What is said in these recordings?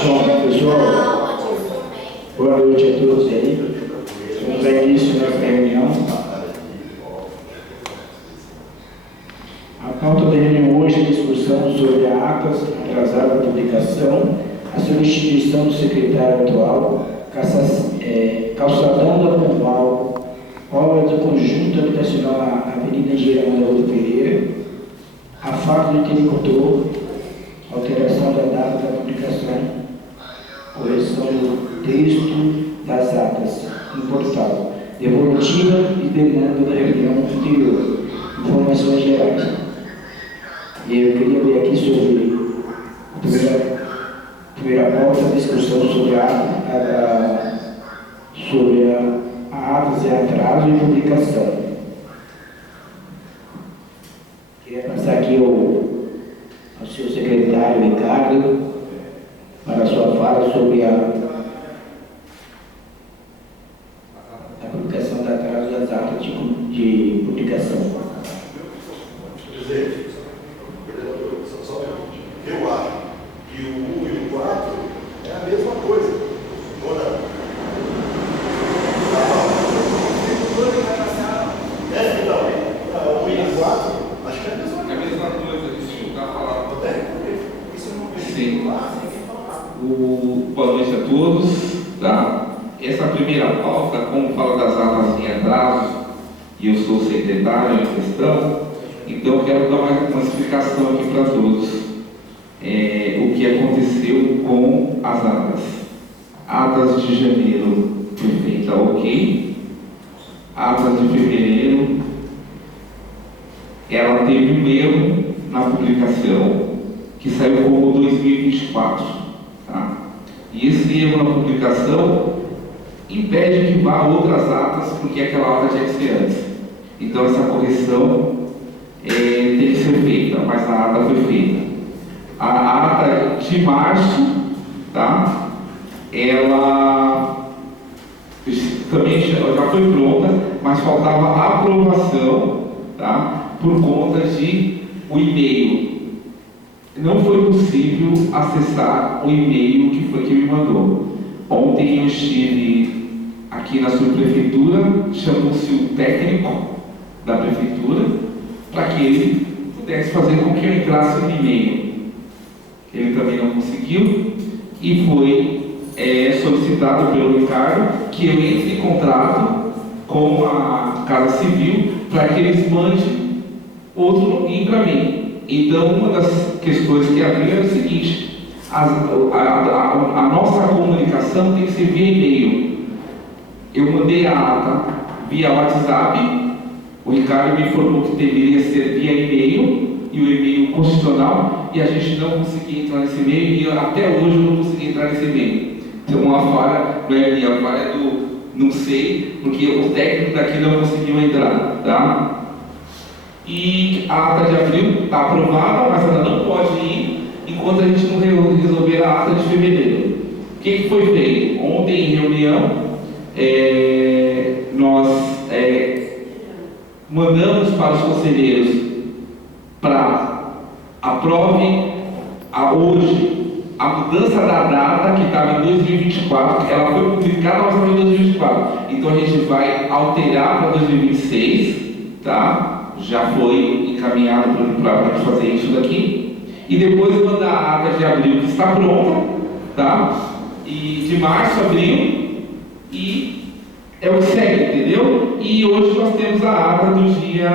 Bom, pessoal, boa noite a todos aí. Vamos dar início nessa reunião. A pauta da reunião hoje é a discussão sobre a atas atrasada da publicação, a substituição do secretário atual, calçadão da Pombal, obra do conjunto habitacional na Avenida Engenheiro Amaral Pereira, a fato do interlocutor, alteração da data da publicação, correção do texto das atas no portal, devolutiva e demanda da reunião anterior, informações gerais. E eu queria ver aqui sobre a primeira pauta, a discussão sobre a atas e atraso e publicação. Queria passar aqui ao seu secretário Ricardo para a sua fala sobre a publicação da atraso das atas de publicação. Eu acho que o 1 e o 4 é a mesma coisa. Agora, o 1 e o 4, acho que é a mesma coisa. É a mesma coisa, desculpa falar. Isso eu não vejo. Sim. Boa noite a todos. Tá? Essa primeira pauta, como fala das atas em atraso, e eu sou o secretário em questão, então eu quero dar uma explicação aqui para todos. O que aconteceu com as atas. Atas de janeiro foi feita ok. Atas de fevereiro, ela teve um erro na publicação, que saiu como 2024. Tá? E esse erro na publicação impede que vá outras atas, porque aquela ata tinha que ser antes. Então essa correção tem que ser feita, mas a ata foi feita. A ata de março, tá? Ela também já foi pronta, mas faltava aprovação, tá? Por conta de o e-mail. Não foi possível acessar o e-mail que me mandou. Ontem eu estive aqui na subprefeitura, chamou-se o técnico da prefeitura, para que ele pudesse fazer com que eu entrasse no e-mail. Ele também não conseguiu e foi solicitado pelo Ricardo que eu entre em contrato com a Casa Civil para que eles mandem outro login para mim. Então, uma das questões que abriu é o seguinte: a nossa comunicação tem que ser via e-mail. Eu mandei a ata via WhatsApp, o Ricardo me informou que deveria ser via e-mail, e o e-mail constitucional, e a gente não conseguia entrar nesse e-mail, e até hoje eu não consegui entrar nesse e-mail. Então, uma falha, não é minha, a falha é do não sei, porque o técnico daqui não conseguiu entrar, tá? E a ata de abril está aprovada, mas ela não pode ir enquanto a gente não resolver a ata de fevereiro. O que foi feito? Ontem, em reunião, nós mandamos para os conselheiros para aprovem hoje a mudança da data que estava em 2024, ela foi publicada, mas estava em 2024. Então a gente vai alterar para 2026, tá? Já foi encaminhado para fazer isso daqui. E depois mandar a ata de abril que está pronta, tá? E de março, abril, e é o que segue, entendeu? E hoje nós temos a ata do dia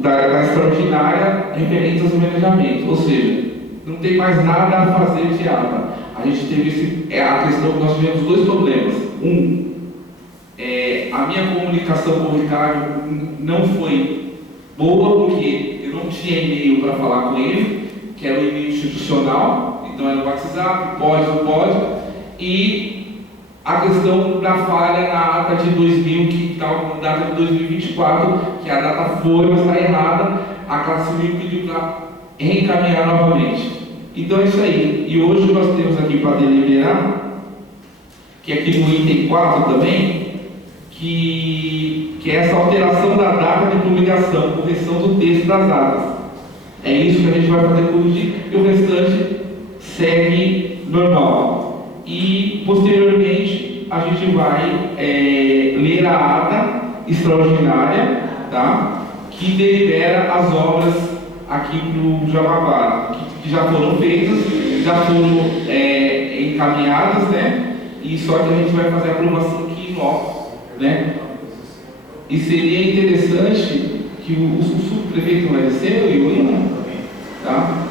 da extraordinária referente aos manejamentos, ou seja, não tem mais nada a fazer de ata. A gente teve a questão que nós tivemos dois problemas. A minha comunicação com o Ricardo não foi boa, porque eu não tinha e-mail para falar com ele, que era o e-mail institucional, então era o WhatsApp, pode, não pode, e a questão da falha na ata de 2000, que está com data de 2024, que a data foi, mas está errada, a Casa Civil pediu para reencaminhar novamente. Então é isso aí. E hoje nós temos aqui para deliberar, que aqui no item 4 também, que é essa alteração da data de publicação, correção do texto das atas. É isso que a gente vai fazer corrigir, e o restante segue normal. E, posteriormente, a gente vai ler a ata extraordinária, tá? Que delibera as obras aqui no Jabaquara, que já foram feitas, já foram encaminhadas, né? E só que a gente vai fazer a aprovação aqui em loco, né? E seria interessante que o subprefeito vai ser o Iuína, tá?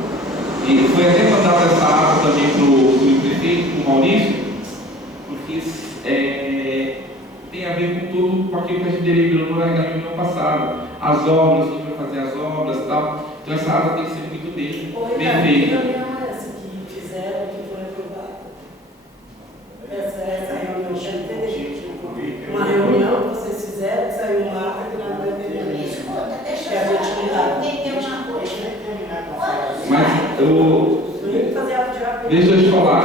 E foi até mandado essa ata também para o subprefeito, para o Maurício, porque tem a ver com aquilo que a gente deliberou na reunião passada, as obras, quem vai fazer as obras e tal. Então essa ata tem que ser muito bem feita. Que reunião é essa que fizeram, que foi aprovada? Essa reunião, já entendi. Uma reunião que vocês fizeram, que saiu uma ata que não vai ter. Escuta, deixa eu entender uma coisa. Mas deixa eu te falar,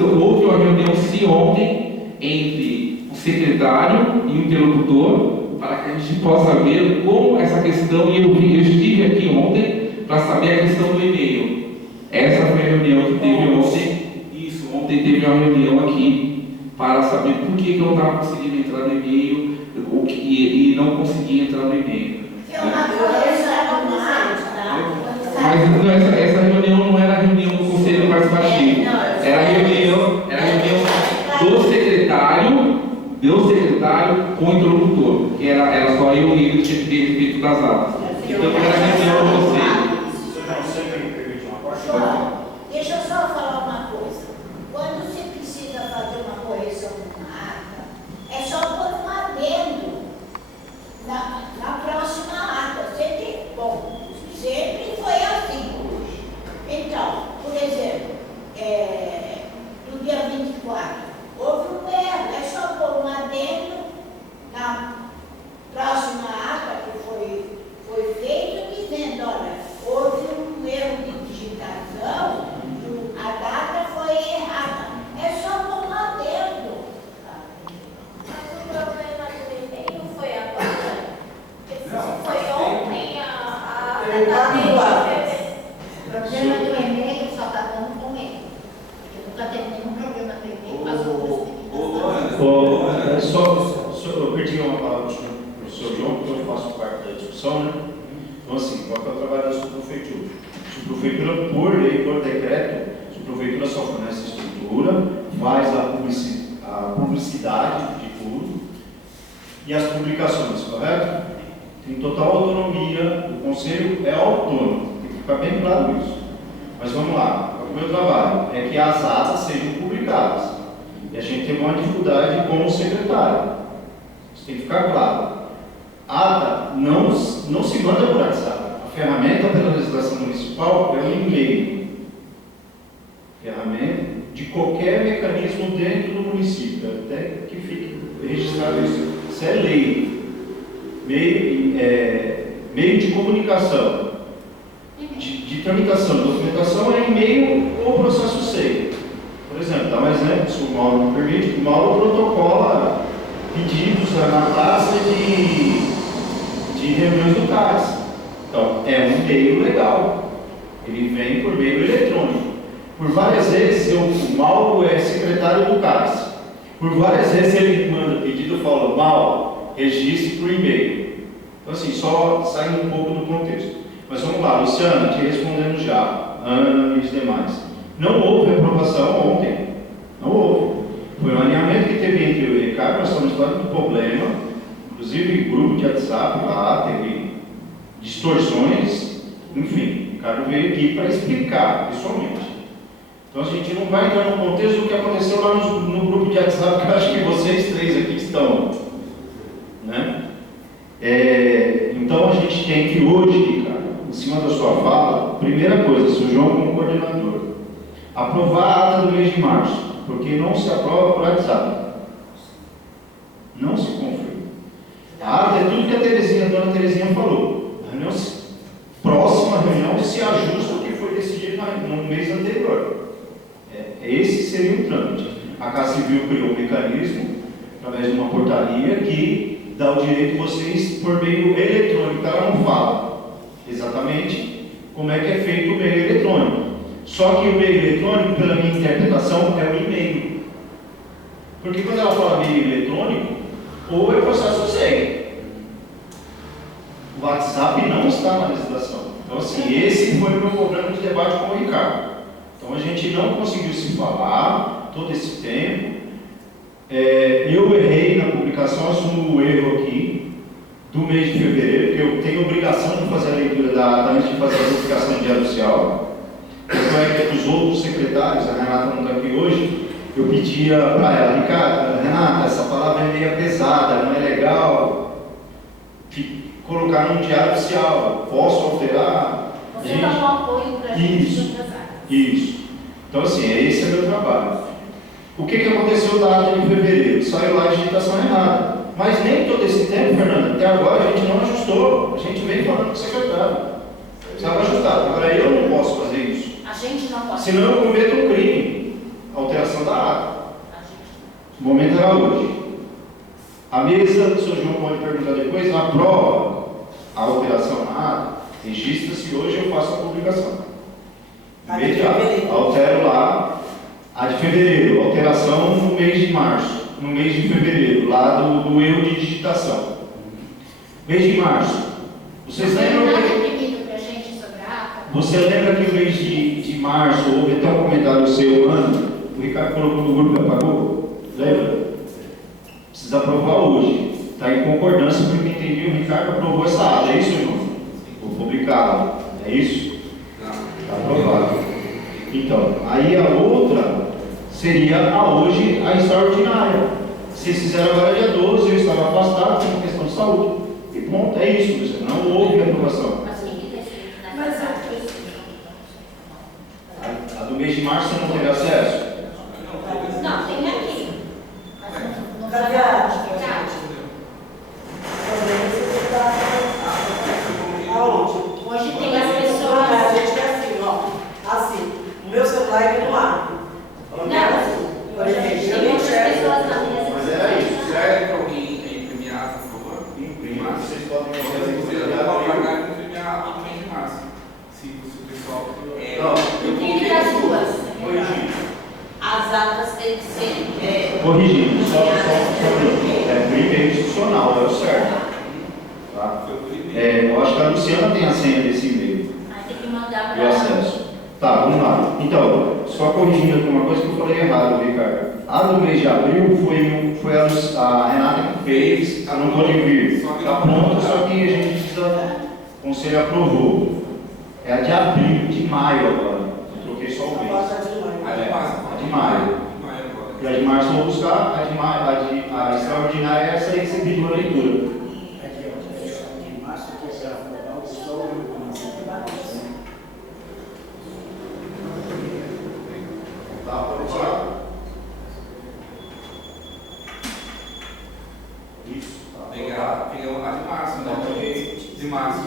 houve uma reunião ontem entre o secretário e o interlocutor para que a gente possa ver como essa questão, e eu estive aqui ontem para saber a questão do e-mail. Essa foi a reunião que teve ontem. Isso, ontem teve uma reunião aqui para saber por que eu não estava conseguindo entrar no e-mail e não conseguia entrar no e-mail. Mas não, essa reunião não era a reunião do Conselho Participativo, era a reunião do secretário com o interlocutor, que era só eu e ele tinha que ter respeito das atas. Então não era a reunião do Conselho. Deixa eu só falar uma coisa. Quando você precisa fazer uma correção numa ata, é só pôr um adendo na próxima ata. Sempre foi assim. Então, por exemplo, no dia 24, houve um erro, é só pôr um adendo na próxima ata que foi feito, dizendo, olha, houve um erro de digitação, a data foi errada. É só pôr um adendo. Mas o problema do e-mail foi agora? Foi ontem a O problema do e-mail só está dando com ele. Porque não está tendo nenhum problema do e-mail com as outras. Eu perdi uma palavra do professor João, porque eu faço parte da discussão, né? Então, assim, qual é o trabalho da subprefeitura? A subprefeitura, por lei, por decreto, a subprefeitura só fornece estrutura, faz a publicidade de tudo e as publicações, correto? Tem total autonomia, o conselho é autônomo, tem que ficar bem claro isso. Mas vamos lá, o meu trabalho é que as atas sejam publicadas. E a gente teve uma dificuldade com o secretário. Isso tem que ficar claro. A ata não se manda por WhatsApp. A ferramenta pela legislação municipal é um e-mail. Ferramenta de qualquer mecanismo dentro do município, até que fique registrado isso. Isso é lei. Meio de comunicação, de tramitação, documentação é e-mail ou processo SEI. Por exemplo, dá um exemplo, se o Mauro me permite, o Mauro protocola pedidos na taxa de reuniões do CARES. Então, é um e-mail legal, ele vem por meio eletrônico. Por várias vezes, o Mauro é secretário do CARES. Por várias vezes ele manda pedido e fala, Mauro, registre por e-mail. Então, assim, só saindo um pouco do contexto. Mas vamos lá, Luciana, te respondendo já, Ana e os demais. Não houve reprovação ontem. Não houve. Foi um alinhamento que teve entre eu e o Ricardo, nós estamos falando do problema, inclusive grupo de WhatsApp lá, teve distorções, enfim, o Ricardo veio aqui para explicar pessoalmente. Então a gente não vai entrar no contexto do que aconteceu lá no grupo de WhatsApp, que eu acho que vocês três aqui estão. Né? Então a gente tem que hoje, Ricardo, em cima da sua fala, primeira coisa, seu João como coordenador, aprovar a ata do mês de março, porque não se aprova por WhatsApp. Não se confirma. A ata é tudo que a dona Terezinha falou. A reunião, próxima reunião se ajusta ao que foi decidido no mês anterior. Esse seria o trâmite. A Casa Civil criou um mecanismo, através de uma portaria, que dá o direito de vocês por meio eletrônico. Ela não fala exatamente como é que é feito o meio eletrônico. Só que o meio eletrônico, pela minha interpretação, é o e-mail. Porque quando ela fala meio eletrônico, ou é processo SEG. O WhatsApp não está na legislação. Então, assim, esse foi o meu problema de debate com o Ricardo. Então, a gente não conseguiu se falar todo esse tempo. Eu errei na publicação, assumo o erro aqui do mês de fevereiro, porque eu tenho obrigação de fazer a leitura da ata antes de fazer a publicação de diário oficial. Então, é que os outros secretários, a Renata não está aqui hoje, eu pedia para ela, Ricardo, Renata, essa palavra é meio pesada, não é legal colocar num diário oficial, posso alterar? Você dá um apoio para a gente sobre as áreas. Isso. Então, assim, esse é o meu trabalho. O que aconteceu na ata de fevereiro? Saiu lá a digitação errada. Mas nem todo esse tempo, Fernando, até agora a gente não ajustou. A gente veio falando com o secretário. Precisava ajustar. Agora eu não posso fazer isso. A gente não pode. Senão eu cometo um crime. Alteração da ata. O momento era hoje. A mesa, o senhor João pode perguntar depois, aprova a alteração na ata, registra-se hoje eu faço a publicação. Imediato. Altero lá a de fevereiro, alteração no mês de março, no mês de fevereiro, lá do erro de digitação. Mês de março. Vocês lembram que... Você lembra que no mês de março houve até um comentário seu, Ana? O Ricardo colocou no grupo e apagou? Lembra? Precisa aprovar hoje. Está em concordância, porque entendi, o Ricardo aprovou essa ata, é isso, irmão? Vou publicá-la. É isso? Está aprovado. Então, aí a outra seria a hoje a extraordinária. Vocês fizeram agora dia 12, eu estava afastado por uma questão de saúde. E pronto, é isso, não houve aprovação. A do mês de março você não teve acesso? Não, tem aqui. Cadê a aonde? Hoje tem as pessoas. A gente quer assim, ó. Assim, o meu celular é no ar. Não, Por exemplo, tem eu nem muitas enxergo. pessoas na mesa. Mas era isso. Serve para alguém imprimir a ata, por favor? Imprimir, vocês podem Você fazer isso. pode pagar e imprimir a ata no mês de março. Se o pessoal... Imprime das duas. Corrigindo. As atas têm que ser. Corrigindo, só por e-mail institucional, é o certo. Tá? Eu acho que a Luciana tem a senha desse e-mail. Aí tem que mandar E para o acesso. Tá, vamos lá. Então, só corrigindo aqui uma coisa que eu falei errado, Ricardo. A do mês de abril foi a Renata que fez, não pode vir. Está pronto, só que a gente precisa. O conselho aprovou. É a de abril, de maio agora. Eu troquei só o mês. A de maio. E a de março eu vou buscar, a extraordinária é essa aí que você pediu a leitura. Tá, pode falar? Isso. Pega a de março, né? De março.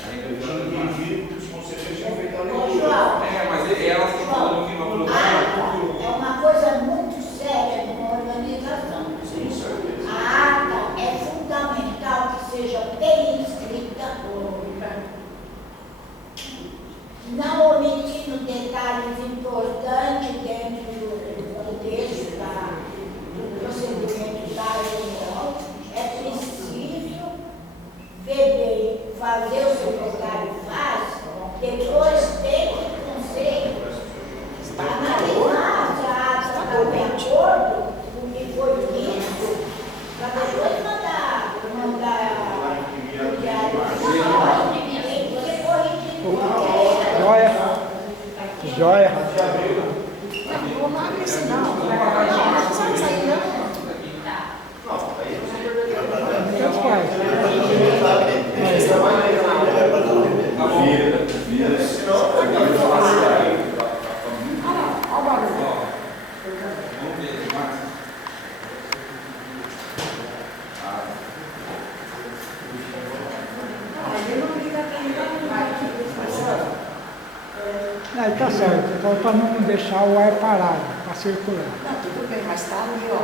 Eu tinha entendido que os conselheiros tinham feito a Ô, leitura. João. Mas elas estão falando que não aprovou. A ata é uma coisa muito séria numa organização. Sim, certeza. A ata é fundamental que seja bem escrita, não omitindo detalhes importantes dentro do texto do procedimento da reunião. É preciso ver bem, fazer o secretário faz, depois tem que o conselho analisar se a ata está de acordo com o que foi dito, para depois mandar o diário. Tem que corrigir. Joia. Não abre isso não. Não precisa sair não. Tanto faz. Olha o barulho. Vamos ver de março. Ele não liga aqui, não vai. Aí tá certo, então para não deixar o ar parado, para circular. Não, tudo bem, mas tá ali, ó.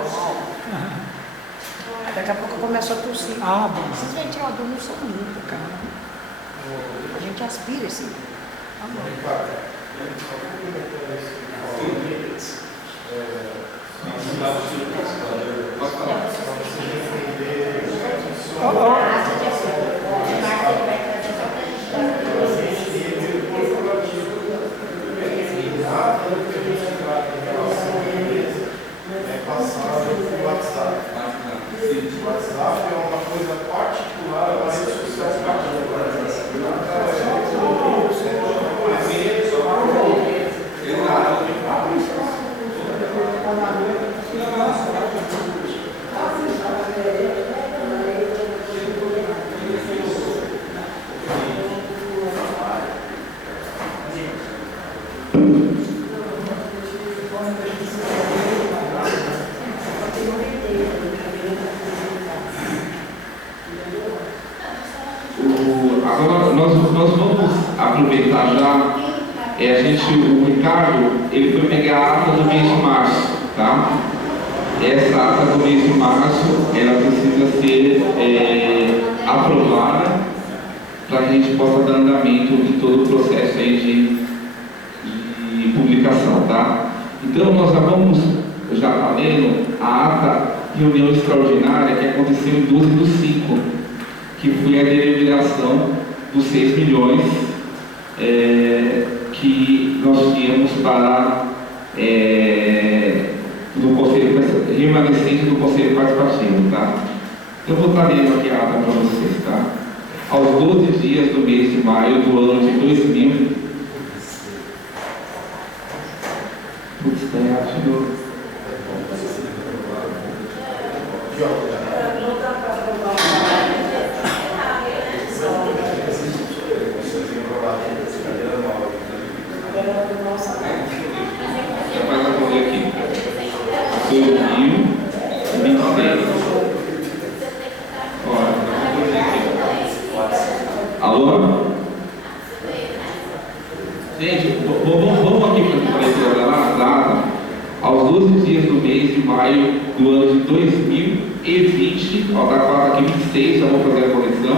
Daqui a pouco eu começo a tossir. Ah, bom. Esses ventiladores não são muito, cara. A gente aspira esse. Tá bom. WhatsApp é uma coisa particular, uma rede social particular. Agora nós vamos aproveitar já, o Ricardo, ele foi pegar a ata do mês de março, tá? Essa ata do mês de março, ela precisa ser aprovada para que a gente possa dar andamento em todo o processo aí de publicação, tá? Então nós já tá lendo a ata reunião extraordinária que aconteceu em 12/5, que foi a deliberação dos 6 milhões que nós tínhamos para do Conselho remanescente do Conselho Participativo, tá? Eu vou estar lendo aqui a ata para vocês, tá? Aos 12 dias do mês de maio do ano de 2000. Putz, está errado de novo. Não dá para aprovar. Já vai correr aqui. 2026. Olha, alô? Gente, vamos aqui para a leitura da data. Aos 12 dias do mês de maio do ano de 2020, ó, está claro aqui 26, já vou fazer a correção,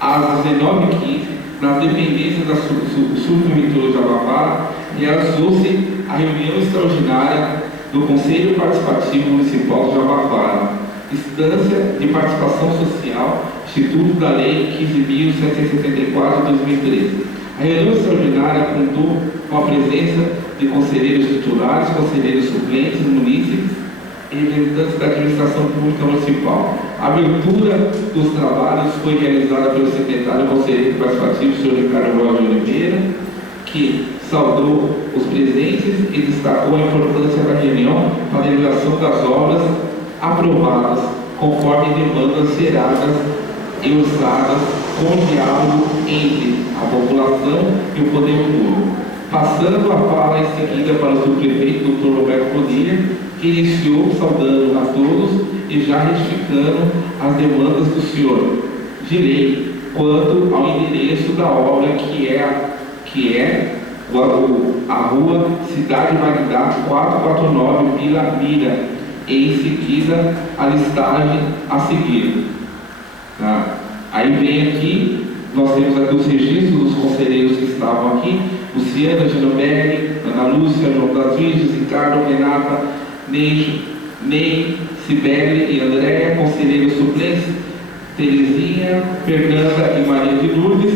às 19h15, nas dependências da subprefeitura de Amapá, realizou-se a reunião extraordinária do Conselho Participativo Municipal de Jabaquara, instância de participação social, Instituto da Lei 15.774 de 2013. A reunião extraordinária contou com a presença de conselheiros titulares, conselheiros suplentes, munícipes e representantes da administração pública municipal. A abertura dos trabalhos foi realizada pelo secretário conselheiro participativo, Sr. Ricardo Rocha de Oliveira, que saudou os presentes e destacou a importância da reunião para a deliberação das obras aprovadas conforme demandas geradas e usadas com diálogo entre a população e o poder público. Passando a fala em seguida para o subprefeito, Dr. Roberto Padilha, que iniciou saudando a todos e já retificando as demandas do senhor de lei quanto ao endereço da obra que é a rua Cidade Maridá 449 Vila Mira, e em seguida a listagem a seguir. Tá? Aí vem aqui, nós temos aqui os registros dos conselheiros que estavam aqui: Luciana, Genoberg, Ana Lúcia, João das Virgens, Ricardo, Renata, Ney, Cibele e Andréia, conselheiros suplentes, Terezinha, Fernanda e Maria de Lourdes,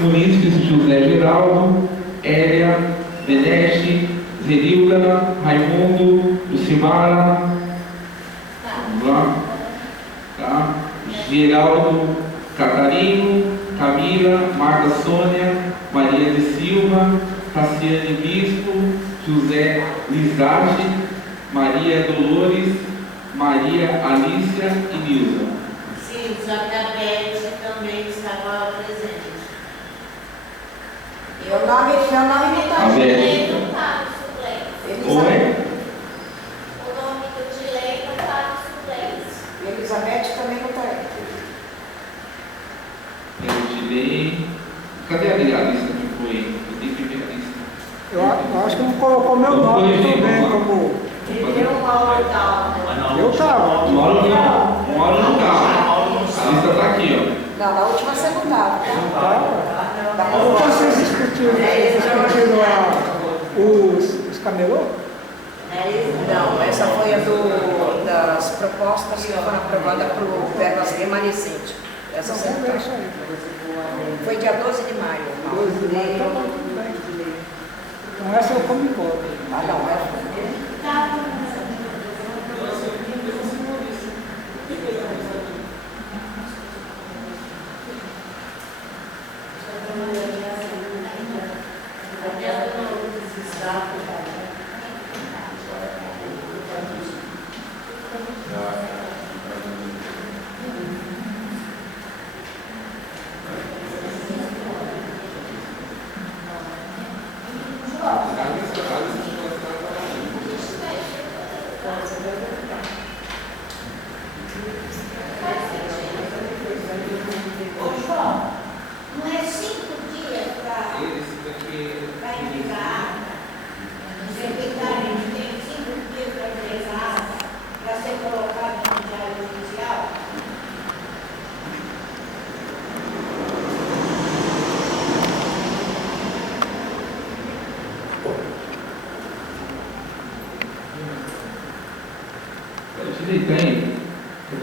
munícipes José Geraldo, Hélia, Benete, Zerilda, Raimundo, Lucimara, vamos lá, tá? Geraldo, Catarino, Camila, Marta Sônia, Maria de Silva, Cassiane Bispo, José Lizardi, Maria Dolores, Maria Alícia e Nilza. Sim, só que a Beth também estava presente. Meu nome não está A Beth. Dilei não está no suplente. Oi? O nome do Dilei não está no suplente. Elizabeth também não está aí. Eu tirei. Cadê a lista que foi? Eu tenho que ver a lista. Eu acho que não colocou meu nome também como. Ele deu uma ordal. Eu estava. Mauro não tá. A lista está aqui, ó. Não, na última você não estava, tá? Estava. Vocês discutiram os camelô? Não, essa foi a das propostas que foram aprovadas para o verbas remanescente. Essa sempre foi dia 12 de maio. 12 de maio, então tá tudo bem. Então essa eu como embora. Ah, não,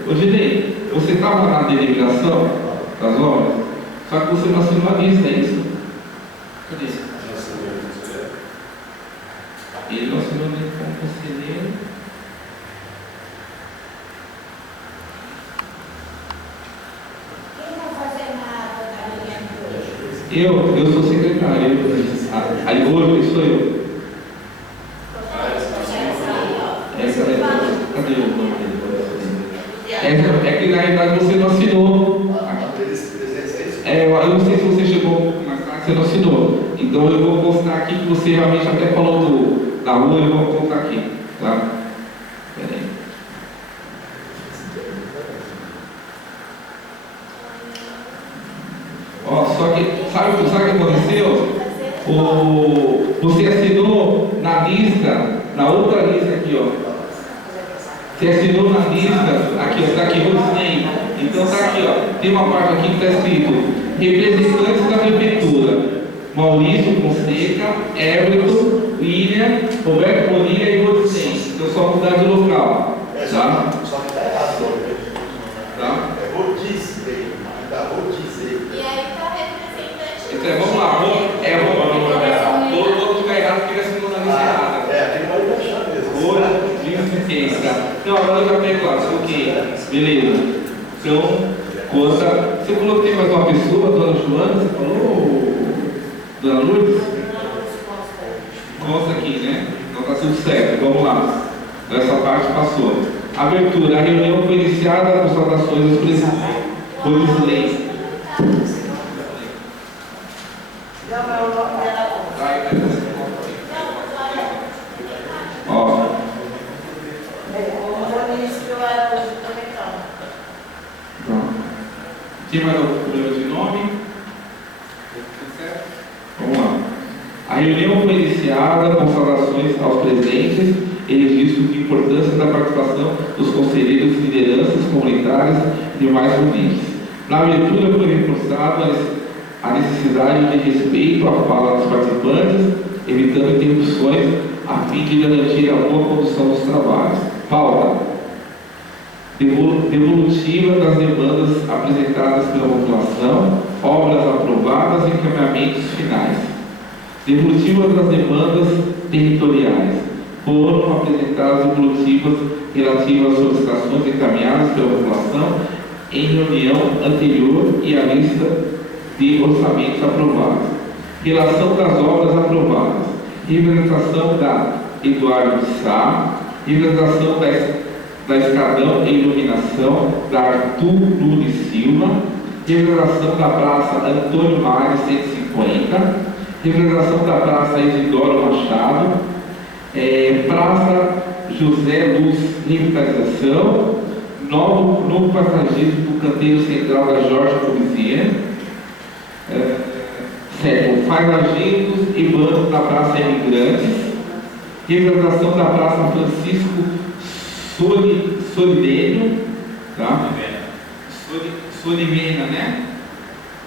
Ô Ginei, você estava na deliberação das obras, só que você não assinou a lista, é isso? Cadê? Ele não assinou nem como conselheiro. Quem vai fazer nada da linha de hoje? Eu sou secretário. Aí hoje sou eu. Cadê o nome dele? É que na realidade você não assinou. Eu não sei se você chegou mais tarde, você não assinou. Então eu vou postar aqui que você realmente até falou da rua, eu vou colocar aqui. Tá? Peraí. Ó, só que, sabe o que aconteceu? Você assinou na lista, na outra lista aqui, ó. Você assinou na lista, aqui, ó, tá aqui, Rodinei. Então tá aqui, ó, tem uma parte aqui que está escrito representantes da prefeitura: Maurício Fonseca, Everton, William, Roberto Bonilha e Rodinei. Então só mudar de local. Tá? Só que tá errado o nome. Tá? É Rodizei, tá Rodizei. E aí tá representante. Então vamos lá, vamos ficar errado porque ele assinou na lista errada. Aquele pode deixar mesmo. Então agora eu já pego lá, ok, beleza. Então, conta. Você falou que tem mais uma pessoa, dona Joana, você falou? Dona Lourdes? Consta aqui, né? Então tá tudo certo, vamos lá. Essa parte passou. Abertura, a reunião foi iniciada com saudações aos presidentes. Polisley. Ó. Tinha mais algum problema de nome? Vamos lá. A reunião foi iniciada com saudações aos presentes e registro de importância da participação dos conselheiros e lideranças comunitárias e demais ouvintes. Na abertura foi reforçada a necessidade de respeito à fala dos participantes, evitando interrupções a fim de garantir a boa condução dos trabalhos. Pauta devolutiva das demandas apresentadas pela população, obras aprovadas e encaminhamentos finais. Devolutiva das demandas territoriais. Foram apresentadas devolutivas relativas às solicitações encaminhadas pela população em reunião anterior e a lista de orçamentos aprovados. Relação das obras aprovadas. Representação da Eduardo de Sá. Representação da Escadão e Iluminação da Arthur Nunes Silva, representação da Praça Antônio Mário 150, representação da Praça Isidoro Machado, Praça José Luz Revitalização, novo paisagismo do canteiro central da Jorge Covizier, paisagismos e bancos da Praça Imigrantes, representação da Praça Francisco Solidênio, tá? Solimena, né?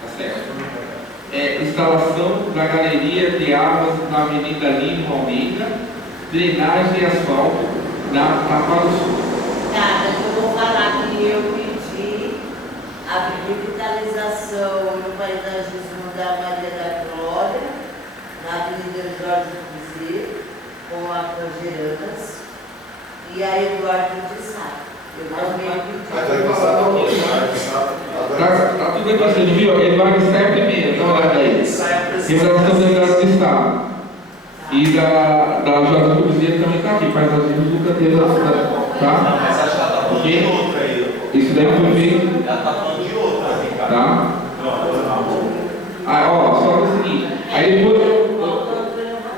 Tá certo. instalação da galeria de águas na Avenida Lima Almeida, drenagem e asfalto na Tapa do Sul. Tá, mas eu vou falar que eu pedi a revitalização no paisagismo da Maria da Glória, na Avenida Jorge Cruzeiro, com a Cangeranas, e a Eduardo de Sá. Eu também pedi. Mas vai passar para o Tá tudo aqui, você viu? Ele vai sair primeiro, então olha aí. Revelação do Delegado de Estado. E da Jorge Cruzeiro também está aqui, paisagismo do canteiro da cidade. Tá? Mas acho que ela está falando de outra aí. Isso daí foi feito. Ela está falando de outra, Ricardo. Tá? Só que é o seguinte, aí depois.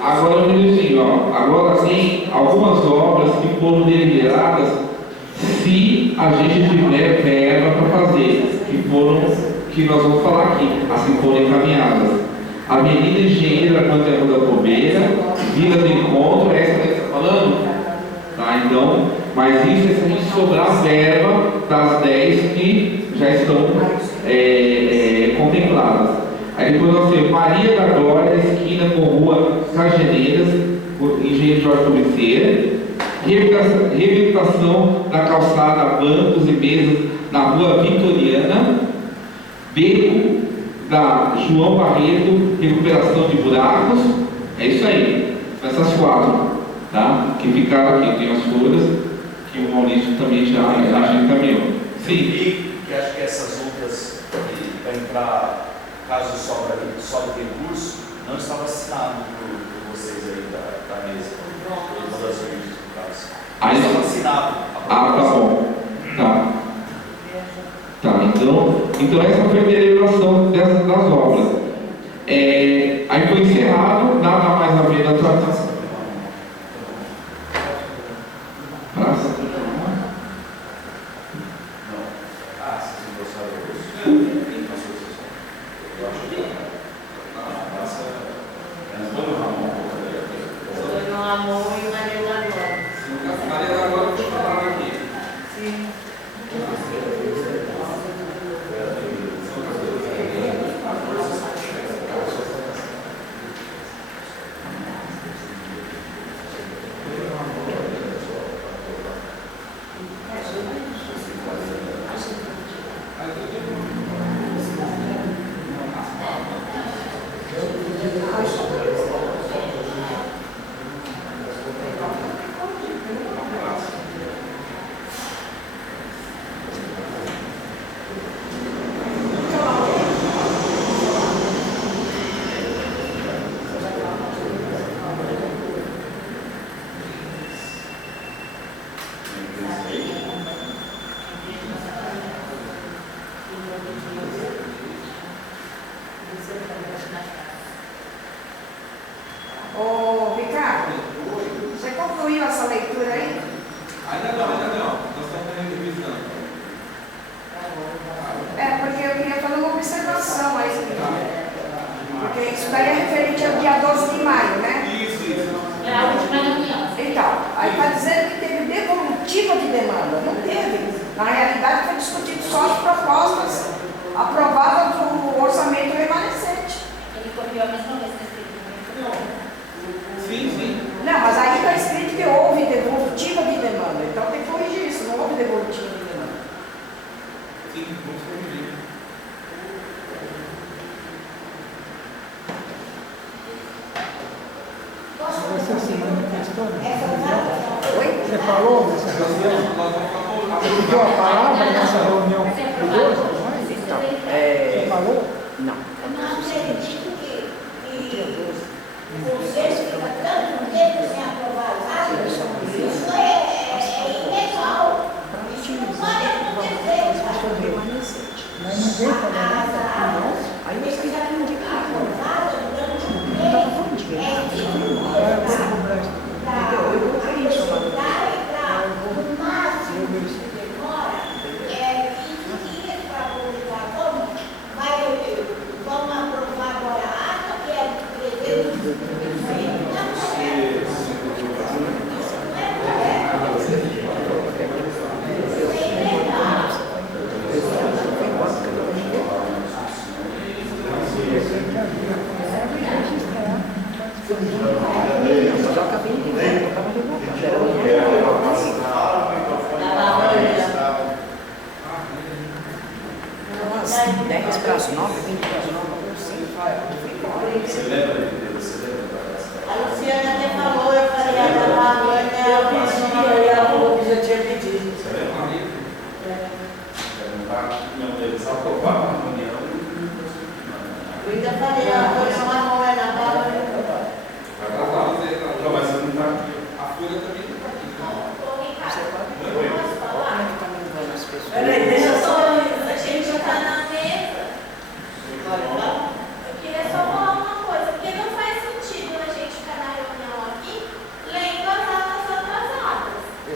Agora um minutinho, ó. Agora tem algumas obras que foram deliberadas se a gente tiver verba para fazer, que nós vamos falar aqui, assim forem encaminhadas. Avenida Engenheira Canteiro da Cobeira, Vila do Encontro, essa que você está falando? Tá, então, mas isso é se a gente sobrar verba das 10 que já estão contempladas. Aí depois nós temos Maria da Glória, esquina com Rua Cageneiras, Engenheiro Jorge Cruzeiro, reabilitação da calçada, bancos e mesas na Rua Vitoriana, beco da João Barreto, recuperação de buracos, é isso aí, essas 4, tá? Que ficaram aqui, tem as folhas que o Maurício também já encaminhou. Sim. E que acho que essas outras, para entrar, caso sobre recurso, não estava assinado por vocês aí da mesa. Uma das vídeos, no caso. Aí estava assinado. Tá bom. Tá, então essa foi a deliberação das obras. Aí foi encerrado, nada mais a ver na tratação. Praça? Antônio Ramon e Maria da Glória. Maria da Glória foi falada aqui. Sim. Ô, Ricardo, você concluiu essa leitura aí? Ainda não. Nós estamos revisando. Porque eu queria fazer uma observação aí. Porque isso daí é referente ao dia 12 de maio, né? Isso. É a última reunião. Então, aí está dizendo que teve devolutiva de demanda. Não teve. Na realidade, foi discutido só as propostas aprovadas do orçamento remanescente. Ele copiou a mesma vez que escreveu. Sim. Não, mas aí está escrito que houve devolutiva de demanda. Então tem que corrigir isso. Não houve devolutiva de demanda. Sim, vamos corrigir. Você se manifestou? Oi? Você falou nessa reunião? Você pediu a palavra nessa reunião de 12? Você falou? Não. Eu não acredito que vocês ficam tanto tempo sem aprovar nada. Isso é ilegal. Isso não pode acontecer. Mas ninguém falou nada. Aí você já não fica aprovada durante um tempo. É figura para ajudar e para o máximo que demora 15 dias para publicação. Vamos aprovar agora a ata, que é 300.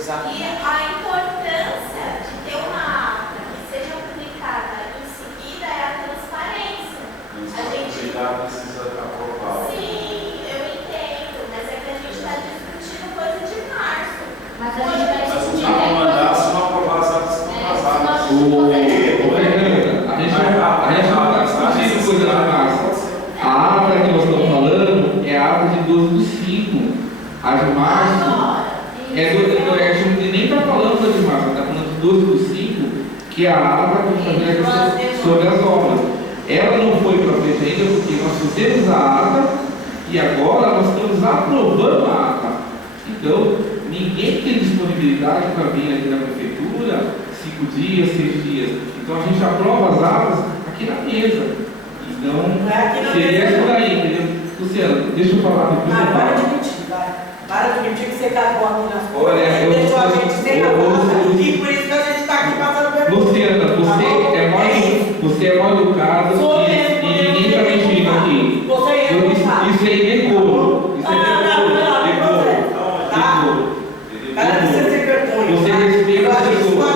Exato. E a importância de ter uma ata que seja publicada em seguida é a transparência. A gente precisa aprovar. Sim, eu entendo, mas é que a gente está discutindo coisa de março. Mas a gente vai discutir. Se não aprovar as atas, não atrasadas. A gente não está discutindo coisa de março. A ata que nós estamos falando é a ata de 12/5. A de março a gente nem está falando da de março, está falando de 12/5, que é a ata que está sobre as obras. Ela não foi para frente ainda porque nós fizemos a ata e agora nós estamos aprovando a ata. Então, ninguém tem disponibilidade para vir aqui na prefeitura 5 dias, 6 dias. Então a gente aprova as atas aqui na mesa. Então, seria isso daí, entendeu? Luciano, deixa eu falar depois. Para de mentir, vai. Para de mentir que você cagou aqui nas coisas. Olha, eu deixou a gente sem a voz. E por isso que a gente está aqui passando vergonha. Luciana, você é mal educado e ninguém está mentindo aqui. Você é educado. Isso é indecoro. Isso é decoro. Para de ser sem vergonha. Você respeita as pessoas.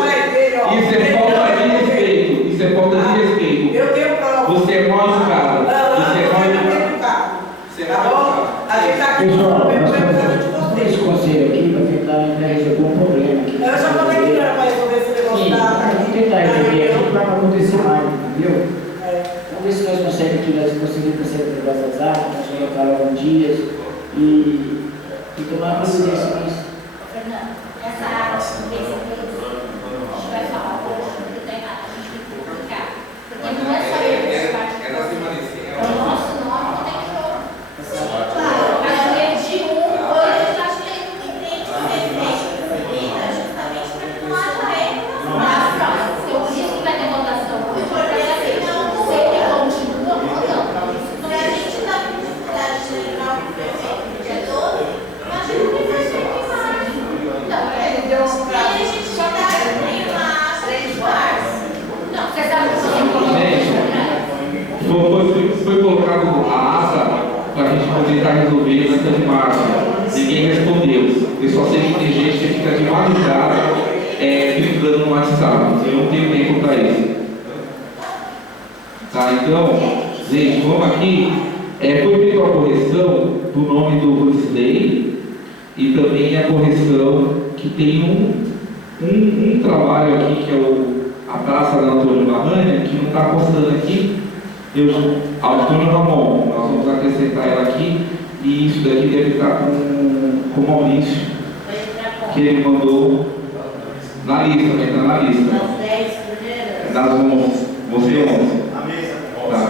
Isso é falta de respeito. Isso é falta de respeito. Eu tenho prova. Você é mal educado. Você é mal educado. Tá bom? A gente está aqui Pessoal, com nós temos esse conselho aqui para tentar resolver um problema aqui. Eu já falei que não era para resolver esse negócio Sim, vamos tentar resolver aqui para não acontecer mais, entendeu? Vamos ver se nós conseguimos fazer as atas, nós colocar alguns dias e tomar providência nisso. Fernando, essa ata desse mês, a gente vai falar hoje, porque está errado, a gente tem que publicar. Porque não é só eu que participa. É o nosso nome que tem que pôr. Claro, a lei de hoje a gente tem que ter justamente para que não haja erro. Mas pronto, por isso que vai ter votação hoje. Porque assim, não sei que continua ou não. Se a gente está com dificuldade de lembrar o prefeito no dia 12, imagina o que vai ser mais. Não, ele deu um prazo. E a gente só dá tem uma ata de março. Não, você sabe que você colocou Foi colocado a ata para a gente poder estar resolvendo essa de março. Ninguém respondeu. Eu só sei que tem gente que fica de madrugada clicando no WhatsApp. Eu não tenho tempo para isso. Tá, então, gente, vamos aqui. Foi feita a correção do nome do Rusley e também a correção que tem um trabalho aqui que é a Praça da Antônio Barranha, que não está constando aqui. Antônio Ramon, nós vamos acrescentar ela aqui e isso daqui deve estar com o Maurício, que ele mandou na lista, vai estar na lista. Das 10 primeiras? Das 11, você 11. A mesa. Tá.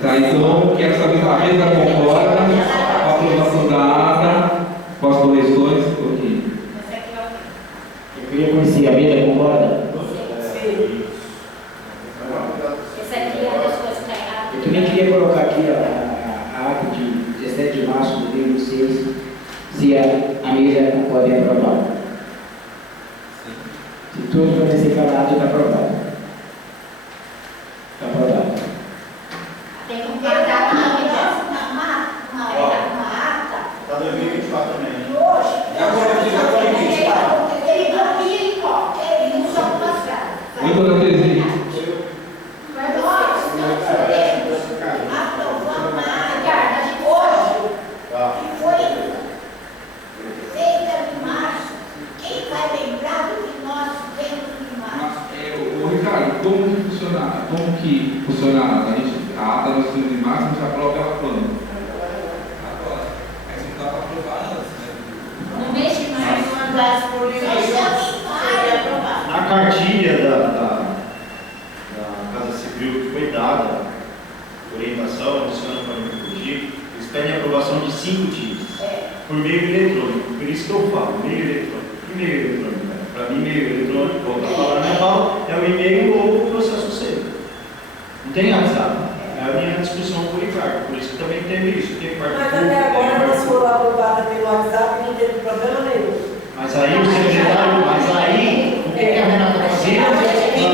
Tá, então, quero saber se a mesa concorda com a aprovação da ata, com as correções. Okay. Eu queria conhecer, a mesa concorda? esse aqui é uma das coisas que está errada. Eu também queria colocar aqui a ata de 17 de março de 2006, se a mesa concorda em aprovar. Se todos forem ser calados, está aprovado. Está aprovado. Tem que marcar uma ata Está 2024 também. de hoje. ele não só passar. Oi, dona Terezinha. Como que funciona a ata nós temos em março, a gente aprova ela quando? Agora. Mas não dá para aprovar antes, né? No mês de março, Mandasse por e-mail, seria aprovado. Na cartilha da Casa Civil que foi dada, orientação, a Luciana pode me corrigir, eles pedem a aprovação de 5 dias, por meio eletrônico. Por isso que eu falo, meio eletrônico. Que meio eletrônico? Para mim, meio eletrônico, volta a falar, né, Paulo? É o e-mail ou o processo seco. Não tem WhatsApp. É a minha discussão com o Ricardo, por isso que também teve isso. Mas até agora elas foram aprovadas pelo WhatsApp e não teve problema nenhum. Mas aí o secretário, o que a Renata fazia?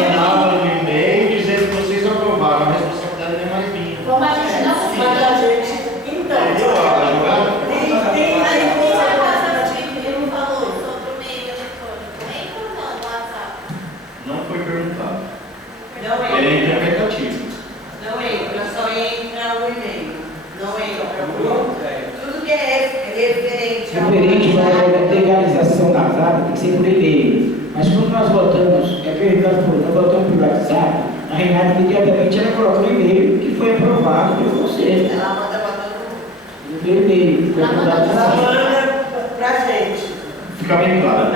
Mandava no e-mail dizendo que vocês aprovaram, a responsabilidade não é mais minha. como a gente não Mas fica. a gente, então, Entendeu a jogada? Mas o que a Casa Civil falou sobre o normalmente, para a legalização das atas, tem que ser por e-mail. Mas quando nós votamos, nós votamos por WhatsApp, a Renata imediatamente ela coloca no e-mail que foi aprovado pelo conselho. Ela manda para todo mundo. No e-mail, foi aprovado. Ela manda pra gente. Fica bem claro,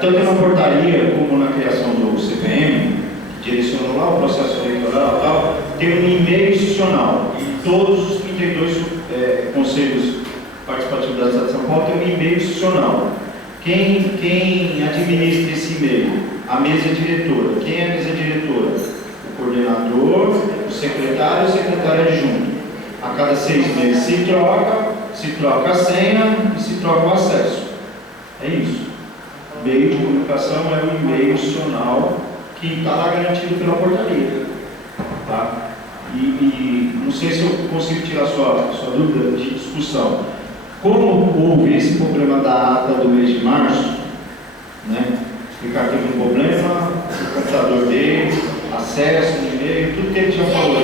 tanto na portaria como na criação do CPM, que direcionou lá o processo eleitoral e tal, tem um e-mail institucional. E todos os 32 conselhos participativos da cidade de São Paulo têm um e-mail institucional. Quem administra esse e-mail? A mesa diretora. Quem é a mesa diretora? O coordenador, o secretário e o secretário adjunto. A cada 6 meses se troca a senha e se troca o acesso. É isso. O meio de comunicação é o e-mail institucional que está lá garantido pela portaria. Tá? E não sei se eu consigo tirar sua dúvida de discussão. Como houve esse problema da ata do mês de março, né? O Ricardo teve um problema, o computador dele, acesso, e-mail, tudo que ele já falou.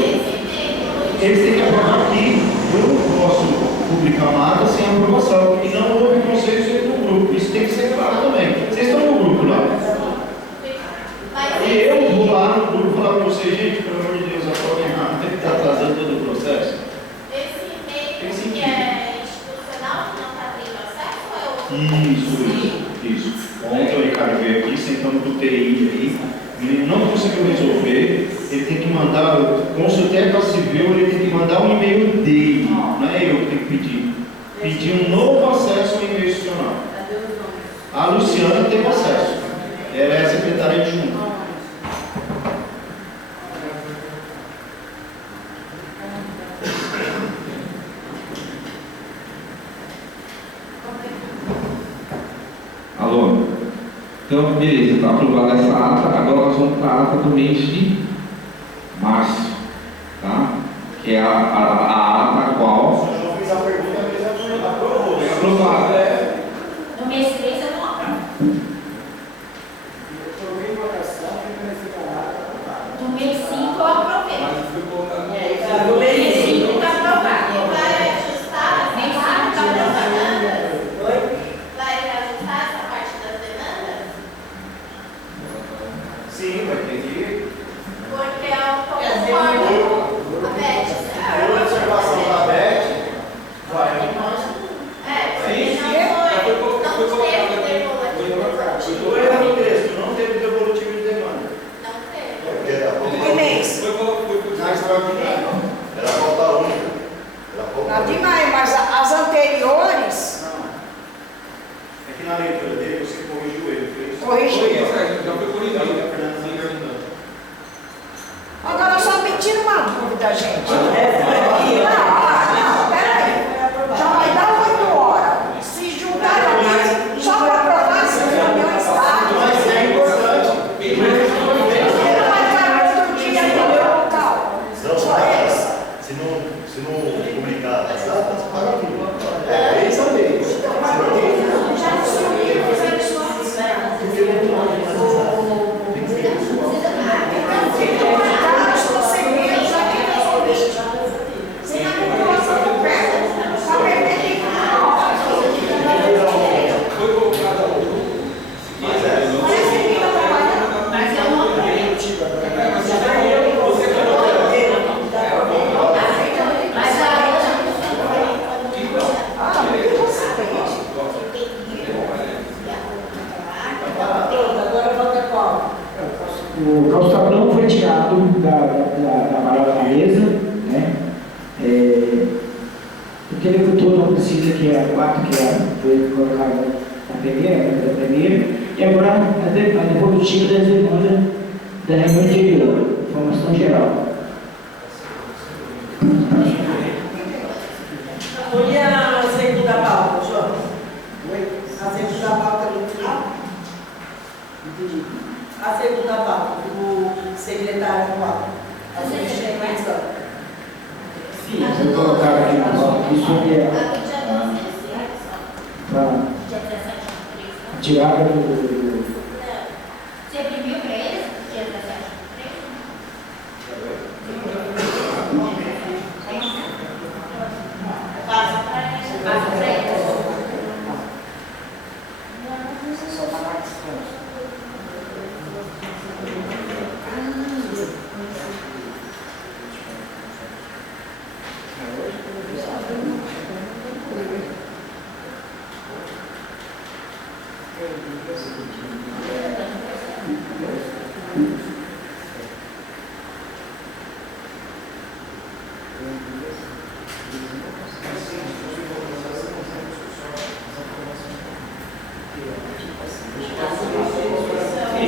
Eles têm que aprovar aqui. Eu não posso publicar uma ata sem aprovação. E não houve consenso entre o grupo. Isso tem que ser claro também. Vocês estão no grupo lá. E eu vou lá no grupo falar para vocês, gente, pelo amor de Deus, a forma errada, tem que estar atrasando todo o processo. Esse e-mail que é institucional, que não está tendo acesso, ou é outro? Isso. Ontem o Ricardo veio aqui, sentando com o TI aí, o menino não conseguiu resolver, ele tem que mandar, consultei a Casa Civil, ele tem que mandar um e-mail dele, não é eu que tenho que pedir. Pedir um novo acesso ao e-mail institucional. A Luciana teve acesso, ela é a secretária adjunta. Alô? Então, beleza, está aprovada essa ata, agora nós vamos para a ata do mês de março, tá? Que é a ata a qual... Eu já fiz a pergunta, mas já aprovou. Foi aprovada. No mês 3 eu não aprovo. No mês 5 eu aprovei. No mês 5 está aprovado. Vai ajustar Mês 5 essa está parte das aprovado. demandas? Oi? Vai ajustar essa parte das demandas? Sim, vai ter que. Porque eu concordo. A Beth, A observação da Beth vai. não teve devolutivo. Foi erro no texto, não teve devolutivo de demanda. Não teve. Porque era Que mês? na extraordinária. Era falta única. Na de maio, mas as anteriores, É que na leitura dele você corrigiu ele. Fez. corrigiu. Já foi corrigido. Agora só me tira uma dúvida, gente. Não, peraí. Já vai dar 8 horas. Se juntaram mais, só para aprovar essa reunião está. Mas é importante. Não vai dar outro dia no meu local. Só esse. Se não publicar as datas, paga tudo. É isso aí. Já subiu, O calçadão foi tirado da maior da mesa, né? O televisor não precisa, que era 4, que foi colocado na primeira, e agora a devolutiva das demandas da reunião anterior, informação geral. E a segunda pauta, João? A segunda pauta no final? Entendi. A segunda pauta, do secretário atual. A substituição. Sim, eu vou colocar aqui na pauta aqui sobre Dia 17 a tirada do... Você imprimiu para eles? Dia 17 Passa para eles.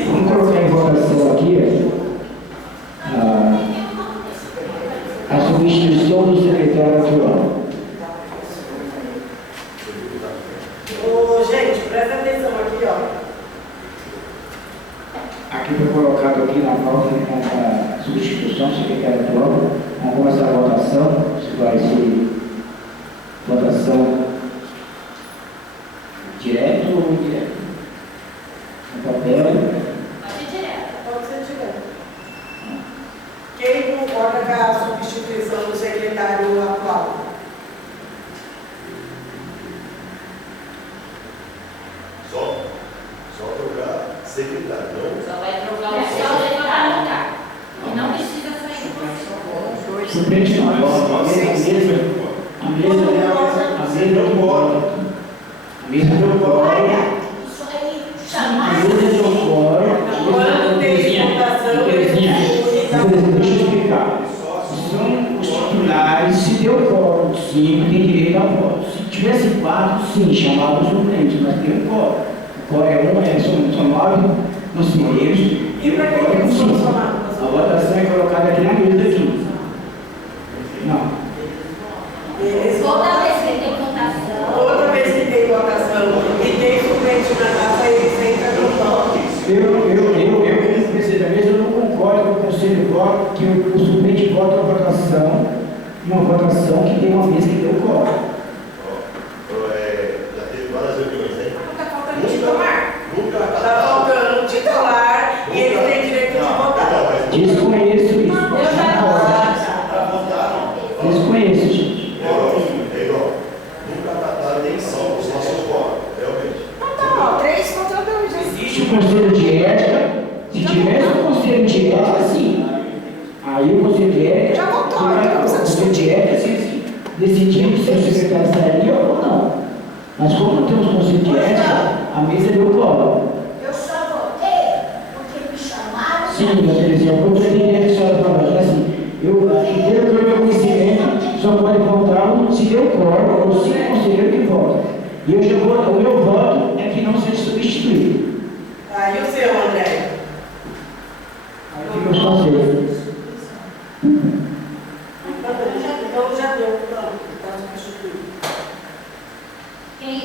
Vamos colocar em votação aqui a substituição do secretário atual. Ô, gente, presta atenção aqui, ó. Aqui foi colocado aqui na pauta a substituição do secretário atual. Vamos começar a votação. Se vai ser votação direto ou indireto? No papel. Pode ser direto. Pode ser direto. Quem concorda com a substituição do secretário atual? Só trocar secretário, não? Só vai trocar o seu levantar no lugar. E não precisa sair do conselho. Suplente não vota. A mesa não vota. A mesa não vota. Isso aí, chamar. Quando tem votação, Deixa eu explicar. São os titulares, se deu quórum, sim, tem direito a voto. Se tivesse 4, sim, chamava o suplente, mas tem um quórum. O quórum são 9 conselheiros e o quórum é 5. A votação é colocada aqui na mesa aqui. Não. Toda vez que tem votação. Toda vez que tem votação e tem suplente na casa, eles entram no voto. Como presidente da mesa, eu não concordo com o conselho voto que o suplente vota uma votação que tem uma mesa que deu quórum. Já teve várias reuniões, né? Está faltando titular. Está faltando titular e ele tem direito de votar. Desconheço isso. Eu já Desconheço, gente. Nunca trataram nem são os nossos votos, realmente. Então tá, ó, 3 contra 2. Existe o conselho de ética. Se tivesse um conselho de ética, sim. Aí o conselho de ética. Já votou, então não precisa o conselho de ética decidiu se o secretário sairia ou não. Mas como não temos conselho de ética, a mesa deu quórum. Eu só votei porque me chamaram. Sim, doutor Terezinha, eu gostaria que a senhora falasse assim. Pelo meu conhecimento, só pode votar se deu quórum ou 5 conselheiros que votam. E eu já vou, o meu voto é que não seja substituído. Aí o seu, André. Aí fica os conselhos. Então já deu. Pronto, está substituído. Quem?